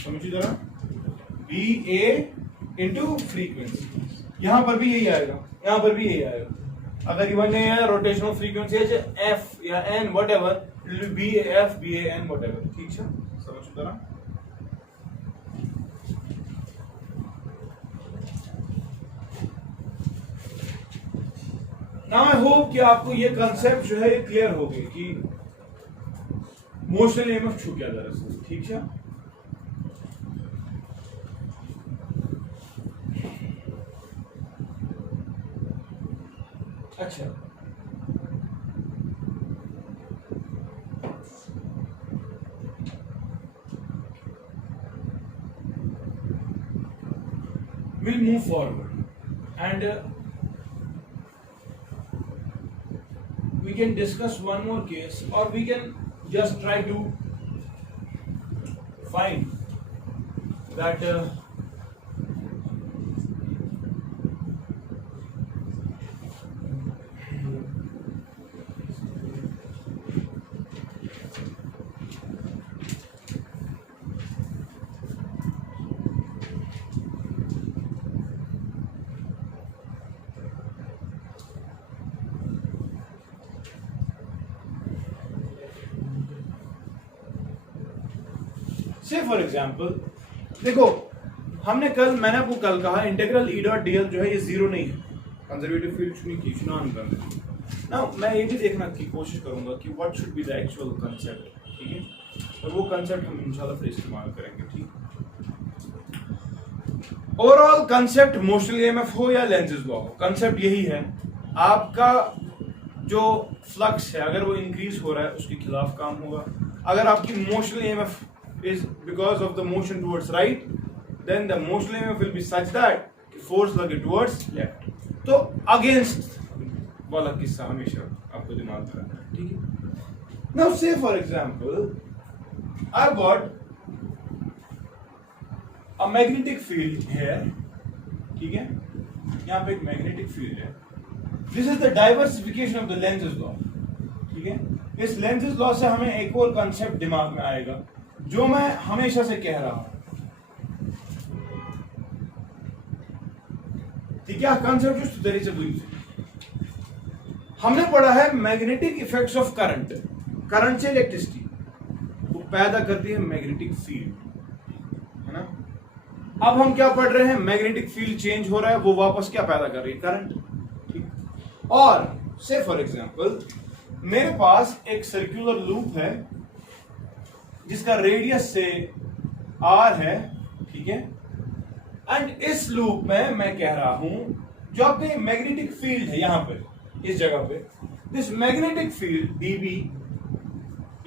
समझिए जरा, b a into frequency. यहाँ पर भी यही आएगा, यहाँ पर भी यही आएगा. अगर इवन है रोटेशनल फ्रीक्वेंसी है f या n whatever, it will be baf ban whatever. ठीक है, समझो जरा. Now I hope कि आपको ये कंसेप्ट जो है ये क्लियर हो गई कि मोशनल EMF छू क्या दरअसल. ठीक है, अच्छा we'll move forward and we can discuss one more case, or we can just try to find that से फॉर एग्जाम्पल देखो, हमने कल, मैंने आपको कल कहा integral E dot D L जो है ये जीरो नहीं है, कंजर्वेटिव फील्ड नहीं की नॉन कंजर्वेटिव. ना मैं ये भी देखना की कोशिश करूंगा कि what should be the actual concept. ठीक है, और वो कंसेप्ट हम इंशाल्लाह फिर इस्तेमाल करेंगे. ठीक, ओवरऑल कंसेप्ट मोशनल ईएमएफ हो या लेंज़ेस लॉ हो, कंसेप्ट यही है, आपका जो फ्लक्स है अगर वो इंक्रीज हो रहा है उसके खिलाफ काम होगा। अगर आपकी motional EMF is because of the motion towards right, then the motional EMF will be such that force लगे टुवर्ड्स लेफ्ट। तो अगेंस्ट वाला किस्सा हमेशा आपको दिमाग में रखना है, ठीक है। Now say for example I got a magnetic field है, ठीक है, यहां पे एक मैग्नेटिक फील्ड है। This is the diversification of the Lenz's law, ठीक है। इस लेंज़ेस लॉ से हमें एक और कंसेप्ट दिमाग में आएगा जो मैं हमेशा से कह रहा हूं, ठीक है। कंसेप्ट इस तरीके से बुझे, हमने पढ़ा है magnetic effects of current, current से इलेक्ट्रिसिटी वो पैदा करती है मैग्नेटिक फील्ड, है ना। अब हम क्या पढ़ रहे हैं, मैग्नेटिक फील्ड चेंज हो रहा है, वो वापस क्या पैदा कर रही है, करंट, ठीक। और से फॉर एग्जांपल मेरे पास एक सर्कुलर लूप है जिसका रेडियस से r है, ठीक है। एंड इस लूप में मैं कह रहा हूं जो आपके मैग्नेटिक फील्ड है यहां पे इस जगह पे, दिस मैग्नेटिक फील्ड dB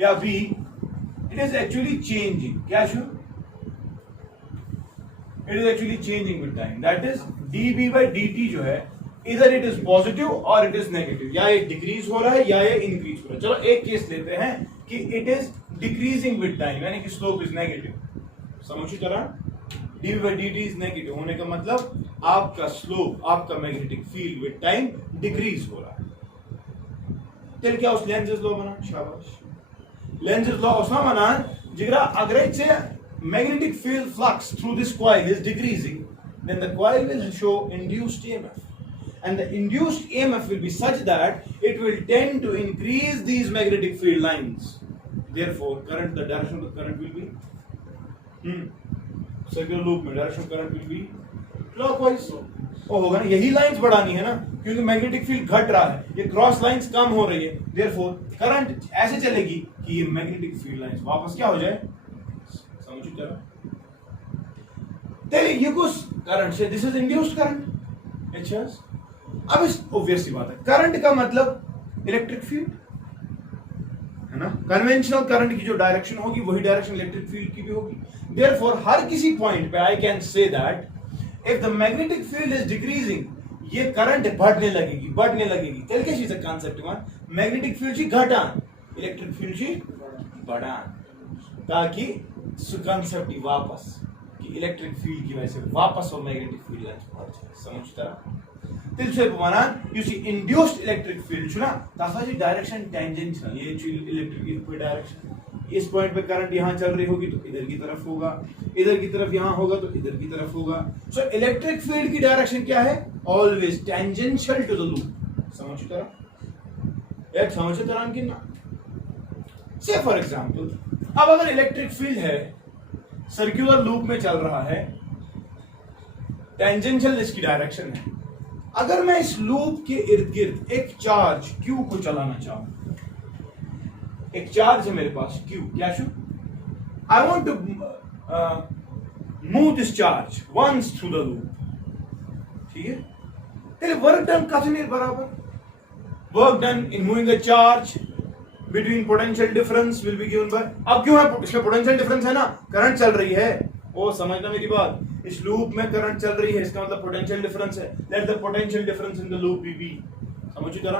या B, it is actually changing, क्या शू, it is actually changing with time, that is dB by dt जो है इधर इट इज पॉजिटिव और इट इज नेगेटिव, या ये डिक्रीज हो रहा है या ये इंक्रीज हो रहा है। चलो एक केस लेते हैं कि it is decreasing with time, यानी कि स्लोप इज नेगेटिव, समझी तरह dB by dt is negative होने का मतलब आपका स्लोप, आपका magnetic field with time decrease हो रहा है। फिर क्या उस लेंज़ेस लॉ बना, शाबाश, लेंज़ेस लॉ उसमें बना जिगरा अगर से magnetic field flux through this coil is decreasing, then the coil will show induced EMF, and the induced EMF will be such that it will tend to increase these magnetic field lines. Therefore, current, the direction of the current will be circular loop में direction of current will be clockwise. ओ होगा ना, यही लाइंस बढ़ानी है ना, क्योंकि मैग्नेटिक फील्ड घट रहा है, ये क्रॉस लाइंस कम हो रही है, देयरफॉर करंट ऐसे चलेगी कि ये मैग्नेटिक फील्ड लाइंस वापस क्या हो जाए, समझ चला। ये कुछ करंट से, दिस इज इंड्यूस्ड करंट, अच्छा। अब इस ऑब्वियस सी बात है, करंट का मतलब इलेक्ट्रिक फील्ड है ना, कन्वेंशनल करंट की जो डायरेक्शन होगी वही डायरेक्शन इलेक्ट्रिक फील्ड की भी होगी। देयरफॉर हर किसी पॉइंट पे I can say that if the magnetic field is decreasing, ये करंट बढ़ने लगेगी। चल क्या चीज है कांसेप्ट वन, मैग्नेटिक फील्ड जी घटान, इलेक्ट्रिक फील्ड जी बढ़ान, ताकि कंसेप्ट वापस कि इलेक्ट्रिक फील्ड की वजह से वापस वो मैग्नेटिक फील्ड लाइंस बढ़ जाए, समझता। तिल से बना you see induced electric field छुना तासा जी डायरेक्शन टेंजेंशियल, ये इलेक्ट्रिक की डायरेक्शन, इस पॉइंट पे करंट यहां चल रही होगी तो इधर की तरफ होगा, इधर की तरफ यहां होगा तो इधर की तरफ होगा। सो इलेक्ट्रिक फील्ड की डायरेक्शन क्या है, always tangential to the loop, समझता एक समझता कि ना। से फॉर एग्जांपल अब अगर इलेक्ट्रिक फील्ड है, सर्कुलर लूप में चल रहा है, टेंजेंशियल इसकी डायरेक्शन है, अगर मैं इस लूप के इर्द गिर्द एक चार्ज Q को चलाना चाहूं, एक चार्ज है मेरे पास Q, क्या शू, I want to move this charge once through the loop, ठीक है। तेरे वर्क डन कितने बराबर, work done in moving a charge between potential difference will be given by, अब क्यों है इसमें पोटेंशियल डिफरेंस है ना, करंट चल रही है, ओ समझना मेरी बात, इस लूप में करंट चल रही है, इसका मतलब पोटेंशियल डिफरेंस है, let the potential difference in the loop be B, समझो जरा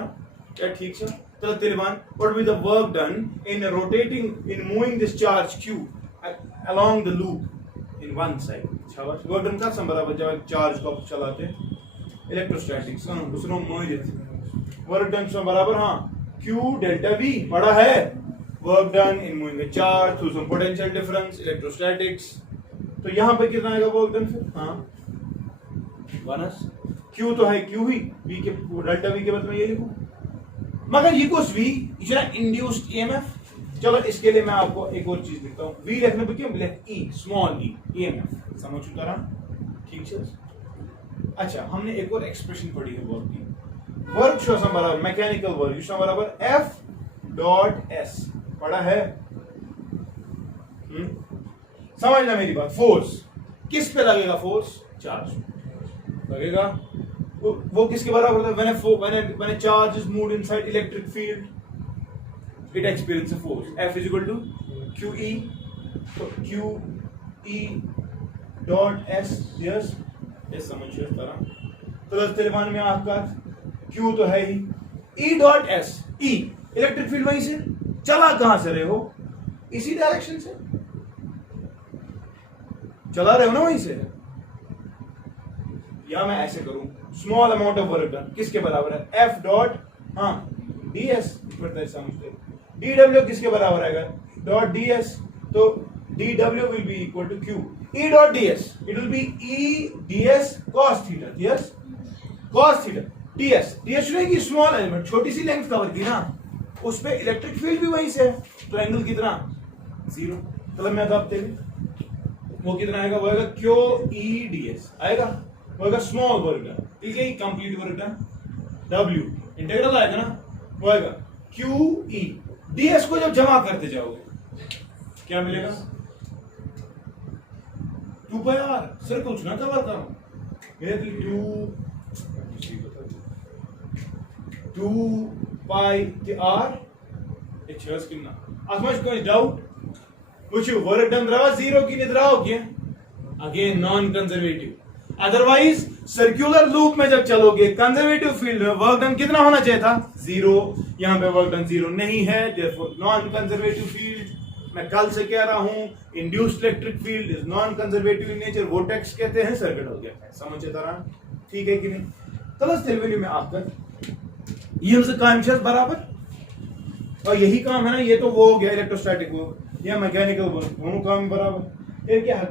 क्या ठीक है। तो तिलवान what will the work done in rotating in moving this charge Q along the loop in one side, शाबाश। वर्क डन का सम बराबर जब चार्ज को आप चलाते इलेक्ट्रोस्टैटिक्स का दूसरा मोमेंट, वर्क डन सम बराबर हां Q डेल्टा V बड़ा है, work done in moving a charge through some potential difference electrostatics, तो यहां पे कितना आएगा वर्क डन फिर, हां माइनस Q तो है Q ही, V के डेल्टा V के बाद मैं ये लिखूं, मगर ये कुछ V इतना इंड्यूस्ड EMF। चलो इसके लिए मैं आपको एक और चीज लिखता हूं, V लिखने पे क्यों लिख E स्मॉल e EMF, समझ चुका ना, ठीक है। अच्छा हमने एक और एक्सप्रेशन पढ़ी है वर्क की, वर्क शो सम बराबर मैकेनिकल वर्क शो बराबर F डॉट S पढ़ा है, समझना मेरी बात। फोर्स किस पे लगेगा, फोर्स चार्ज लगेगा। वो किसके बराबर होता है? when a charge is moved inside electric field it experiences a force F is equal to QE, तो QE डॉट S, यस ये समझिए इस तरह। तो तेलवान में आपका Q तो है ही, E dot S, E electric field वहीं से चला, कहां से रहे हो? इसी डायरेक्शन से चला रहे हो ना वहीं से। या मैं ऐसे करूं, small amount of work done किसके बराबर है? F डॉट ds समझते, dw किसके बराबर आएगा? डॉट ds, तो dw will be equal to q e dot ds, it will be e ds cos theta, yes cos theta ds रहेगी स्मॉल एलिमेंट, छोटी सी लेंथ कवर की ना, उस पे इलेक्ट्रिक फील्ड भी वहीं से, तो एंगल कितना? 0। मतलब मैं बताते वो कितना आएगा? वो आएगा क्यू ई ds आएगा, वो आएगा स्मॉल वर्क डन, ठीक है, complete work done w integral आएगा ना, वो आएगा क्यू ई ds को जब जमा करते जाओगे क्या मिलेगा? 2 पाई r, सर्कल ना कवर करो मेरे 2 पाई r एच कितना अखमश कोई डाउट कुछ वर्क डन रहा 0 की निद्रा हो गया, again non conservative. Otherwise circular loop में जब चलोगे कंजर्वेटिव फील्ड में वर्क डन कितना होना चाहिए था? 0। यहां पे वर्क डन 0 नहीं है, देयरफॉर नॉन कंजर्वेटिव फील्ड। मैं कल से कह रहा हूं induced electric field is non conservative in nature, vortex कहते हैं, सर्किट हो गया, समझे तरह, ठीक है कि नहीं? तलस तेलवेली में आपका ये हमसे काम शेष बराबर, और यही काम है ना, ये तो वो हो गया इलेक्ट्रोस्टैटिक वर्क या मैकेनिकल वर्क, दोनों काम बराबर। फिर क्या है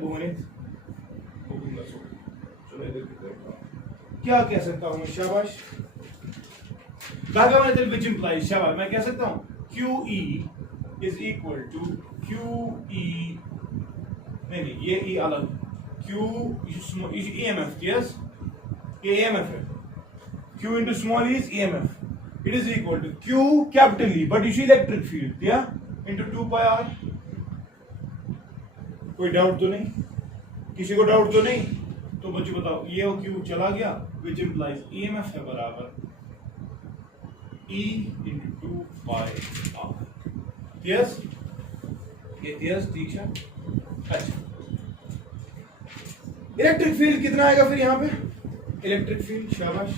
क्या कह सकता हूं? शाबाश, विच इंप्लाइज, शाबाश, मैं कह सकता हूं QE is equal to QE, नहीं ये E अलग, Q EMF, यस ये EMF है, Q into small e is EMF, it is equal to Q capital E, but you see electric field, yeah, into 2 pi r। कोई डाउट तो नहीं? किसी को डाउट तो नहीं? तो बच्चों बताओ, ये Q चला गया, which implies EMF है बराबर E into 2 pi r, yes ये यस, ठीक है। अच्छा, इलेक्ट्रिक फील्ड कितना आएगा फिर यहाँ पे? इलेक्ट्रिक फील्ड, शाबाश,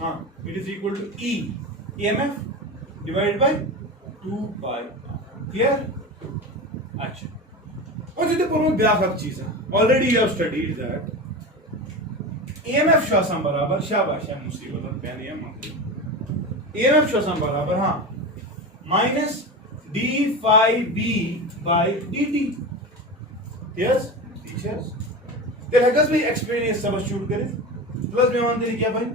हाँ, it is equal to E EMF divided by 2 pi r, clear? अच्छा, और जितने पर ब्याख अब चीज है, already you have studied that EMF शासन बराबर, शाबाश है, मुसीबत पहले है EMF शासन बराबर, हाँ, minus d phi b by dt, yes teachers. फिर हैगस भी एक्सप्लेन ये सब्स्टिट्यूट करें, प्लस में मान दे क्या भाई?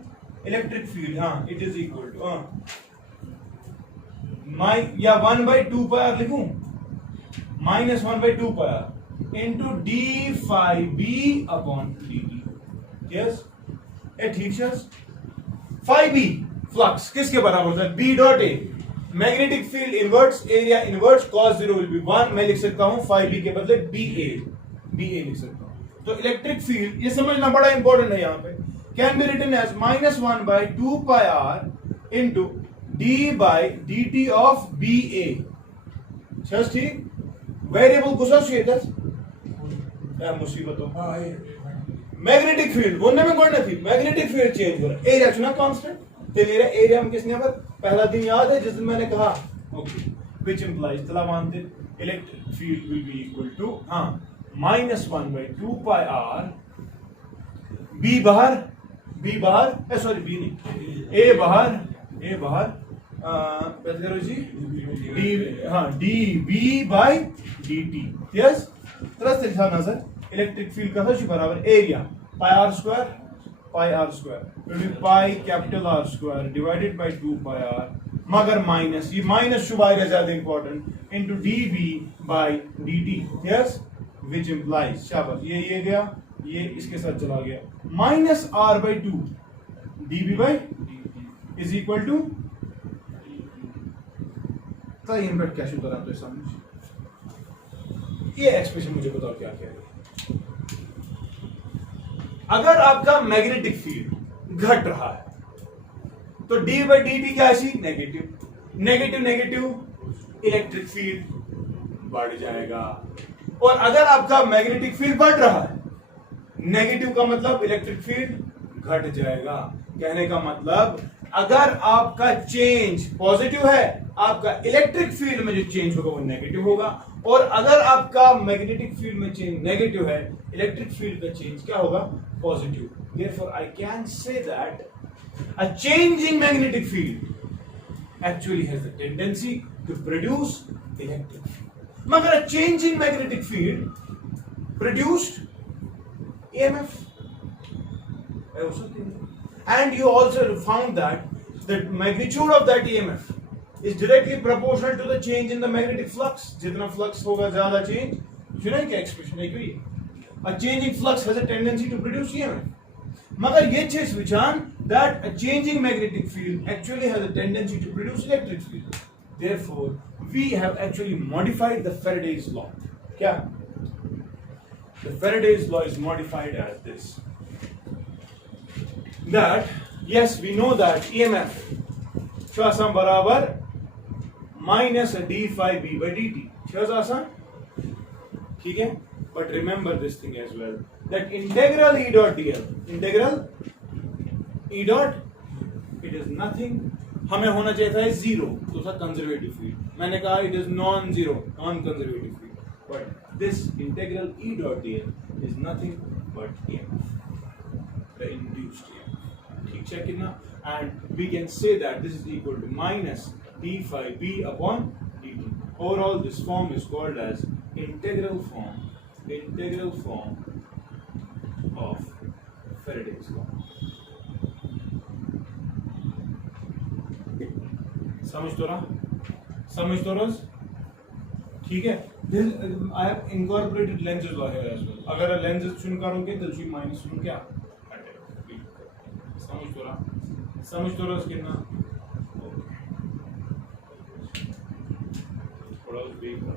इलेक्ट्रिक फील्ड, हाँ, इट इज इक्वल टू या 1 by 2 pi r लिखूं, minus 1 by 2 pi r into d phi b upon dt, yes ए ठीक है। phi b फ्लक्स किसके बराबर होता है? b dot a, magnetic field inverts, area inverts, cos 0 will be 1, मैं लिख सकता हूं phi b के बदले ba लिख सकता हूं। तो इलेक्ट्रिक फील्ड, ये समझना बड़ा इंपॉर्टेंट है यहाँ पे, can be written as minus 1 by 2 pi r into d by dt of ba, ठीक, वेरिएबल को मुसीबत हो, मैग्नेटिक फील्ड बोलने में कोई थी, मैग्नेटिक फील्ड चेंज हो रहा है, एरिया चुना कांस्टेंट, तो मेरा एरिया हम किसने पर पहला दिन याद है जिस दिन मैंने कहा, ओके, व्हिच इंप्लाइज चला मानते electric field will be equal to, हाँ, minus 1 by 2 pi r, B बाहर सॉरी बी नहीं, ए बाहर करो जी, डी, हाँ, D B by D T, yes. तरह से लिखा नजर, इलेक्ट्रिक फील्ड का था बराबर area pi R square pi capital R square divided by 2 pi R, मगर माइनस, ये माइनस शुभ आएगा ज्यादा important, into D B by D T, yes, which implies, शाबाश, ये गया, ये इसके साथ चला गया, minus R by 2 D B by is equal to, क्या शुरू करा तो समझ, ये एक्सप्रेशन मुझे बताओ क्या कह रहे हैं। अगर आपका मैग्नेटिक फील्ड घट रहा है तो डी बाई डी टी क्या है? Negative. Negative negative electric field बढ़ जाएगा। और अगर आपका मैग्नेटिक फील्ड बढ़ रहा है, नेगेटिव का मतलब इलेक्ट्रिक फील्ड घट जाएगा। कहने का मतलब अगर आपका चेंज पॉजिटिव है, आपका इलेक्ट्रिक फील्ड में जो चेंज होगा वो नेगेटिव होगा, और अगर आपका मैग्नेटिक फील्ड में चेंज नेगेटिव है, इलेक्ट्रिक फील्ड का चेंज क्या होगा? Positive. Therefore, I can say that a change in magnetic field actually has the tendency to produce electric field. मगर a change in magnetic field produced EMF. And you also found that the magnitude of that EMF is directly proportional to the change in the magnetic flux. जितना flux होगा ज्यादा change, सुना है क्या expression है कोई? A changing flux has a tendency to produce EMF. मगर ये चीज विचान that a changing magnetic field actually has a tendency to produce electric field. Therefore, we have actually modified the Faraday's law. क्या? The Faraday's law is modified as this. That yes, we know that EMF क्या आसान बराबर minus a d phi b by dt. क्या आसान? ठीक है? But remember this thing as well, that integral E dot dl, integral E dot, it is nothing. हमें होना चाहिए था जीरो, तो था कंजर्वेटिव फील्ड। मैंने कहा it is non zero, non conservative field. But this integral E dot dl is nothing but EMF, the induced EMF। ठीक है कितना? And we can say that this is equal to minus d phi b upon dt. Overall, this form is called as integral form of Faraday's law. समझ तो रहा? ठीक है? I have incorporated Lenz's law here as well. अगर लेंस शून्य करोगे तो जी माइनस शून्य क्या हटेगा? समझ तो रहा कितना? थोड़ा देख रहा।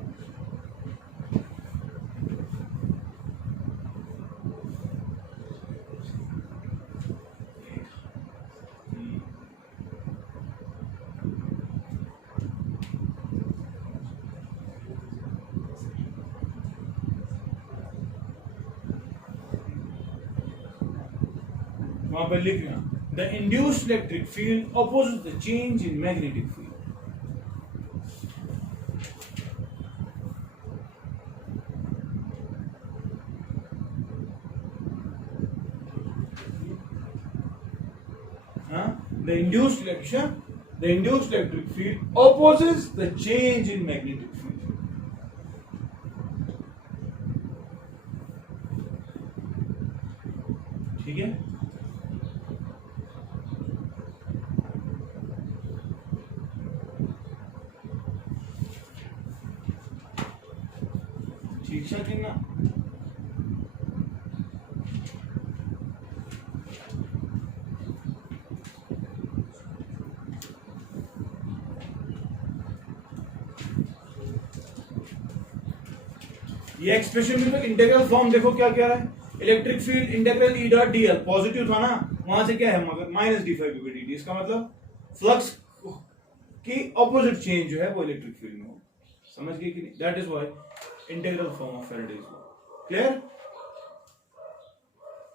वहां पर लिखना the induced electric field opposes the change in magnetic field. The induced electric field opposes the change in magnetic field. ठीक है? ठीक है कि ना? ये एक्सप्रेशन में तो इंटीग्रल फॉर्म देखो क्या कह रहा है? Electric field integral E dot DL positive था ना, वहां से क्या है मगर minus D five by D T. इसका मतलब फ्लक्स की ऑपोजिट चेंज जो है वो इलेक्ट्रिक फील्ड में हो। समझ गए कि नहीं? That is why integral form of Faraday's law. Clear?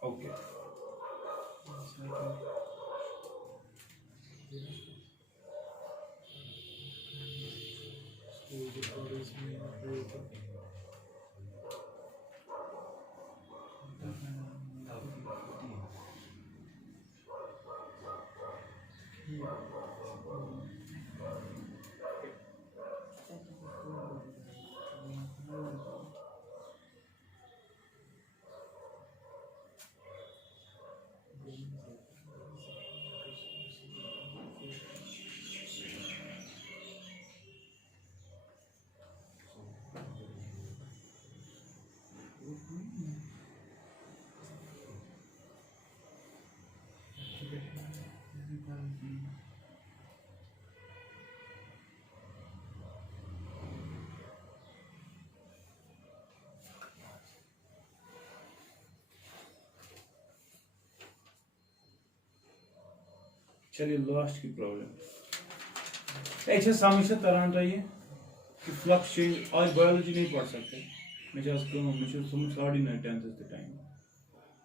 Okay. चलिए लास्ट की प्रॉब्लम एक समझ से तरह ये कि फ्लक्स चेंज आज बायोलॉजी नहीं पढ़ सकते मैं आज कम मैं 9:30 10th टाइम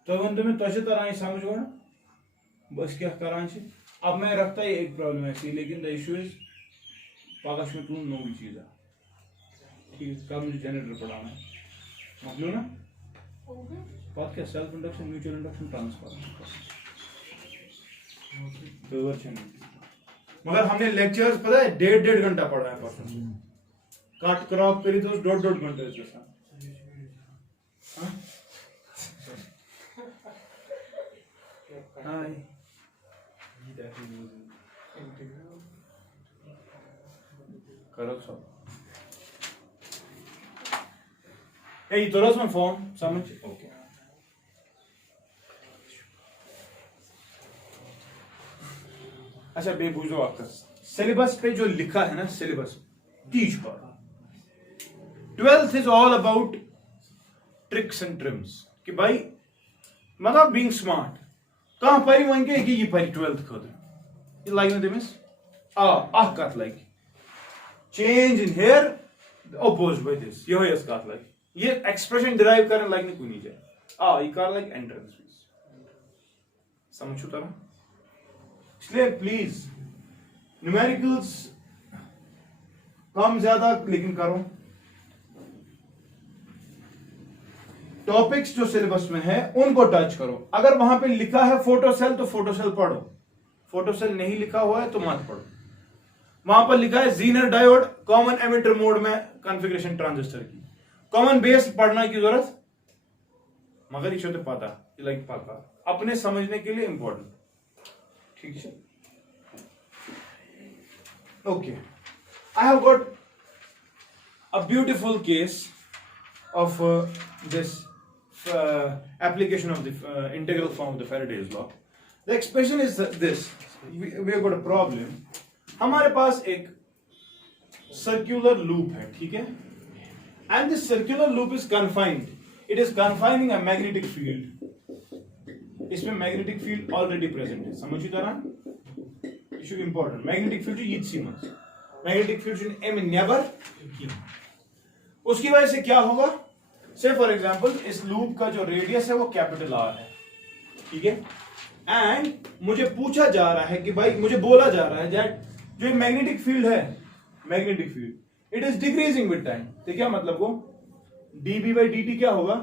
तो वन तुम्हें तो तरह समझ गो बस क्या करान अब मैं रखता ही एक प्रॉब्लम ऐसी लेकिन द इशू इज पगह में तुम नई चीज़ ठीक है कल मुझे जनरेटर पढ़ाना है मकलो ना बात क्या self induction mutual induction transformer मगर हमने लेक्चर्स पता है 1.5 घंटा पढ़ा है परसों कट क्रॉप करी तो 1.5 घंटे जैसा हाय करो सब ए तो रस में फॉर्म समझ ओके अच्छा बे बुझो आपका सिलेबस पे जो लिखा है ना सिलेबस टीच पर 12th is all about tricks and TRIMS कि भाई मतलब बीइंग स्मार्ट कहां पर वन के कि ये पर 12th खतर ये लाइन तमिस आ कत like change in here oppose by this यो यस कत लाइक ये एक्सप्रेशन डिराइव करने लाइक नहीं कुनी जाए ये कर लाइक एंट्रेंस फीस समझो तरह इसलिए प्लीज न्यूमेरिकल्स कम ज्यादा लेकिन करो टॉपिक्स जो सिलेबस में है उनको टच करो अगर वहां पे लिखा है फोटोसेल तो फोटोसेल पढ़ो फोटोसेल नहीं लिखा हुआ है तो मत पढ़ो वहां पर लिखा है Zener diode common emitter mode में कॉन्फ़िगरेशन ट्रांजिस्टर की कॉमन बेस पढ़ना की जरूरत मगर ये तो पता लाइक पता अपने समझने के लिए इंपॉर्टेंट ठीक है okay I have got a beautiful case of this application of the integral form of the Faraday's law. The expression is this. We have got a problem. हमारे पास एक circular loop है, ठीक है? And this circular loop is confined. It is confining a magnetic field. इसमें magnetic field already present है. समझिए तरह? Issue important. Magnetic field ये सीमस. Magnetic field in M never. उसकी वजह से क्या होगा? से फॉर एग्जाम्पल इस लूप का जो रेडियस है वो कैपिटल आर है ठीक है एंड मुझे पूछा जा रहा है कि भाई मुझे बोला जा रहा है दैट जो मैग्नेटिक फील्ड है magnetic field it is decreasing with time तो क्या मतलब वो dB by dt क्या होगा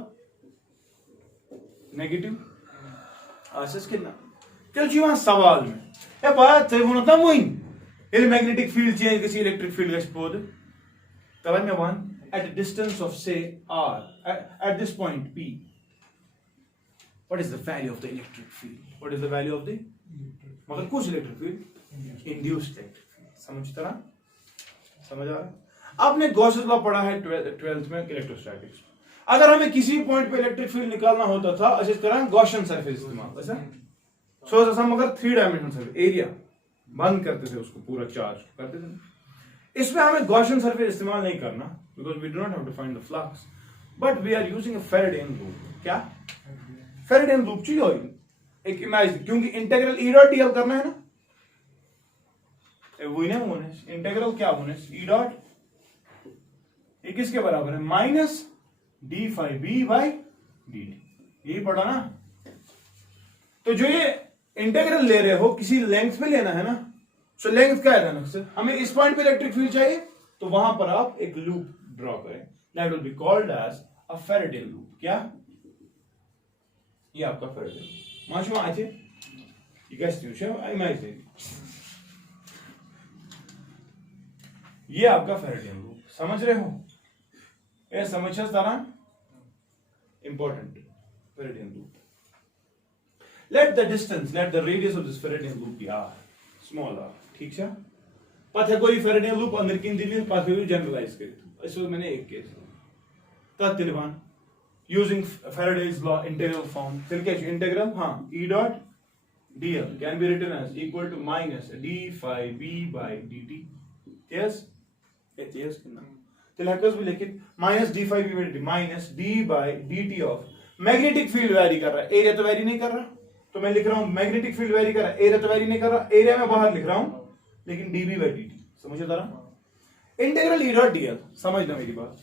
नेगेटिव आसस कितना चल जी वहां सवाल में ये बात है वो ना वही ये मैग्नेटिक फील्ड चेंज किसी इलेक्ट्रिक फील्ड का पोद तब मैं one at a distance of say r at this point p what is the value of the electric field what is the value of the मगर कुछ electric field induced electric field समझ आ रहा आपने गॉसेस लॉ पढ़ा है 12th में इलेक्ट्रोस्टैटिक्स अगर हमें किसी पॉइंट पे इलेक्ट्रिक फील्ड निकालना होता था अच्छी तरह गॉसियन सरफेस इस्तेमाल ऐसा सो हम अगर 3 डायमेंशनल सरफेस एरिया बंद करते थे उसको पूरा चार्ज करते थे इसमें हमें गॉसियन सरफेस इस्तेमाल नहीं करना because we do not have to find the flux but we are using a Faradayan loop क्या Faradayan loop चाहिए एक इमेजिन क्योंकि इंटीग्रल E डॉट dl करना है ना वही ना होने इंटीग्रल क्या होने E डॉट ये किसके बराबर है minus d phi b by dt यही पढ़ा ना तो जो ये इंटीग्रल ले रहे हो किसी लेंथ में लेना है ना सो लेंथ क्या है ना हमें इस पॉइंट पे इलेक्ट्रिक फील्ड चाहिए तो वहां पर आप एक लूप ड्रॉ करें that will be called as a Faradayan loop क्या ये आपका Faradayan लूप माशूम आते ये कैसे इमेजिन ये आपका Faradayan लूप समझ रहे हो ये समझ तरह important Faradayan loop let the radius of this Faradayan loop be r small r ठीक है पता कोई Faradayan लूप अंदर की दिल्ली पास जनरलाइज करी इसमें मैंने एक केस तत्तिलवान using Faraday's law integral form फिर क्या इंटीग्रल हाँ E dot dl can be written as equal to minus d phi b by dt yes yes कितना तो लेकर भी लेकिन minus d phi b by dt minus d by dt of magnetic field very कर रहा है एरिया तो वेरी नहीं कर रहा तो मैं लिख रहा हूं मैग्नेटिक फील्ड वेरी कर रहा है, एरिया तो वेरी नहीं कर रहा, एरिया में बाहर लिख रहा हूं, लेकिन डीबी बाई dt समझे जरा। इंटीग्रल ई डॉट डीएल समझना मेरी बात,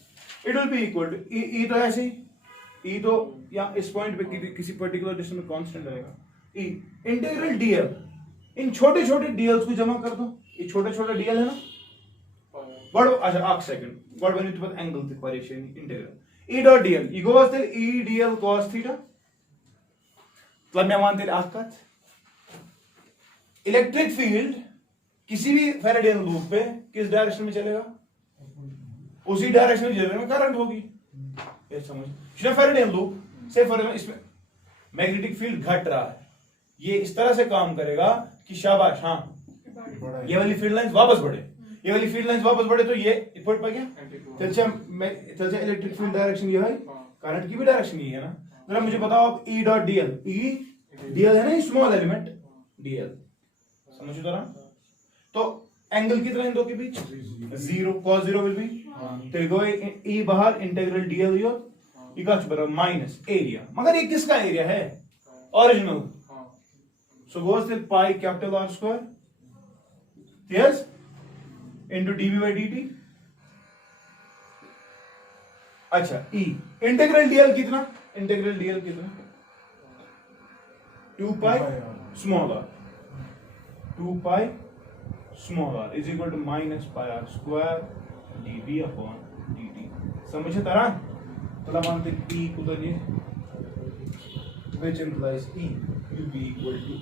it will be equal to E तो ऐसे ही, ई तो या इस पॉइंट पे किसी पर्टिकुलर डिस्टेंस में कांस्टेंट रहेगा, ई इंटीग्रल डीएल, इन छोटे छोटे डीएल्स को जमा कर दो, ये छोटा छोटा डीएल है ना, व्हाट अच्छा आख second what when it was angle the variation integral E dot DL E goes till E DL cos theta, मतलब मैं मान तेरे आख का इलेक्ट्रिक फील्ड किसी भी फेरेडियन लूप पे किस डायरेक्शन में चलेगा, उसी डायरेक्शन में चलने में करंट होगी, ये समझ। फेरेडियन लूप से फॉर इसमें मैग्नेटिक फील्ड घट रहा है, ये इस तरह से काम करेगा कि शाबाश, हाँ ये वाली फील्ड लाइंस वापस बढ़े, ये वाली फील्ड लाइंस वापस बढ़े तो ये इफर्ट पा गया, चल इलेक्ट्रिक फील्ड डायरेक्शन ये है, करंट की भी डायरेक्शन ये है ना। जरा मुझे बताओ आप ई डॉट डीएल, ई डीएल है ना स्मॉल एलिमेंट डीएल, समझो जरा। तो एंगल कितना इन दो के बीच, zero, cos zero will be, तो गो ई बाहर इंटीग्रल डीएल यो इक्वल टू माइनस एरिया, मगर ये किसका एरिया है, original, so goes till pi capital R square yes into D V by D T. अच्छा ई इंटीग्रल डीएल कितना, इंटीग्रल डीएल कितना 2 pi small R, 2 pi small r is equal to minus pi R square dv upon dt, समझे तारा। तो मानते p को तो ये which implies e will be equal to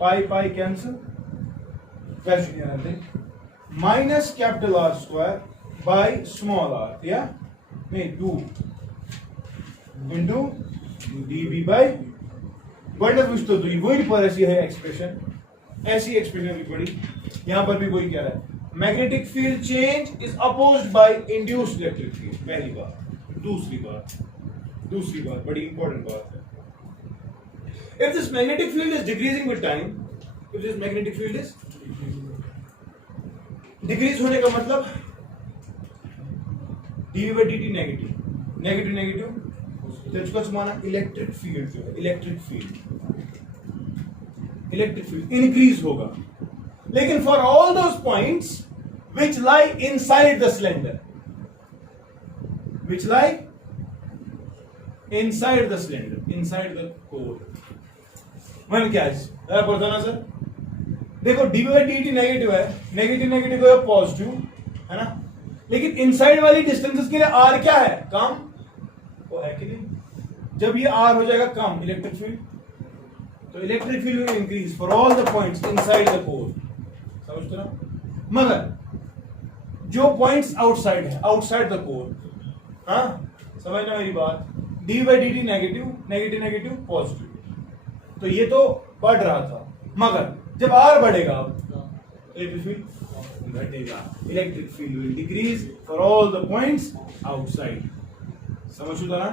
pi cancel, कैसे जानते minus capital R square by small r या नहीं 2 इनटू dv बाय बड़ा कुछ तो ये वही पर ऐसी है एक्सप्रेशन, ऐसी एक्सप्रेशन भी पड़ी, यहां पर भी वही कह रहा है magnetic field change is opposed by induced electric field. पहली बात, दूसरी बात बड़ी इंपॉर्टेंट बात है, if this magnetic field is decreasing with time, if this magnetic field is decrease होने का मतलब dv by dt negative negative negative, तो इसको माना इलेक्ट्रिक फील्ड जो है, इलेक्ट्रिक फील्ड इंक्रीज होगा, लेकिन for all those points which lie inside the cylinder, which lie inside the cylinder, inside the core, मतलब क्या है पता ना सर, देखो dv by dt नेगेटिव है, नेगेटिव नेगेटिव को पॉजिटिव है ना, लेकिन इनसाइड वाली डिस्टेंसेस के लिए r क्या है, कम, वो है कि नहीं। जब ये r हो जाएगा कम इलेक्ट्रिक फील्ड, तो electric field will increase for all the points inside the core, समझते ना। मगर जो पॉइंट्स आउटसाइड है, आउटसाइड द कोर, हाँ समझना मेरी बात, D by D T negative negative negative positive, तो ये तो बढ़ रहा था, मगर जब r बढ़ेगा इलेक्ट्रिक फील्ड घटेगा, electric field will decrease for all the points outside, समझो ना।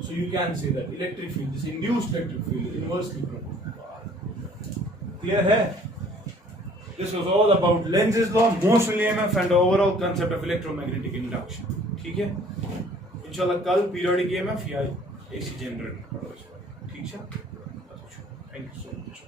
So you can say that electric field, this induced electric field, is inversely proportional to R. Clear है? This was all about Lenz's law, motion EMF, and the overall concept of electromagnetic induction. ठीक है? इंशाल्लाह कल periodic EMF या AC generator पढ़ो, ठीक है? Thank you so much.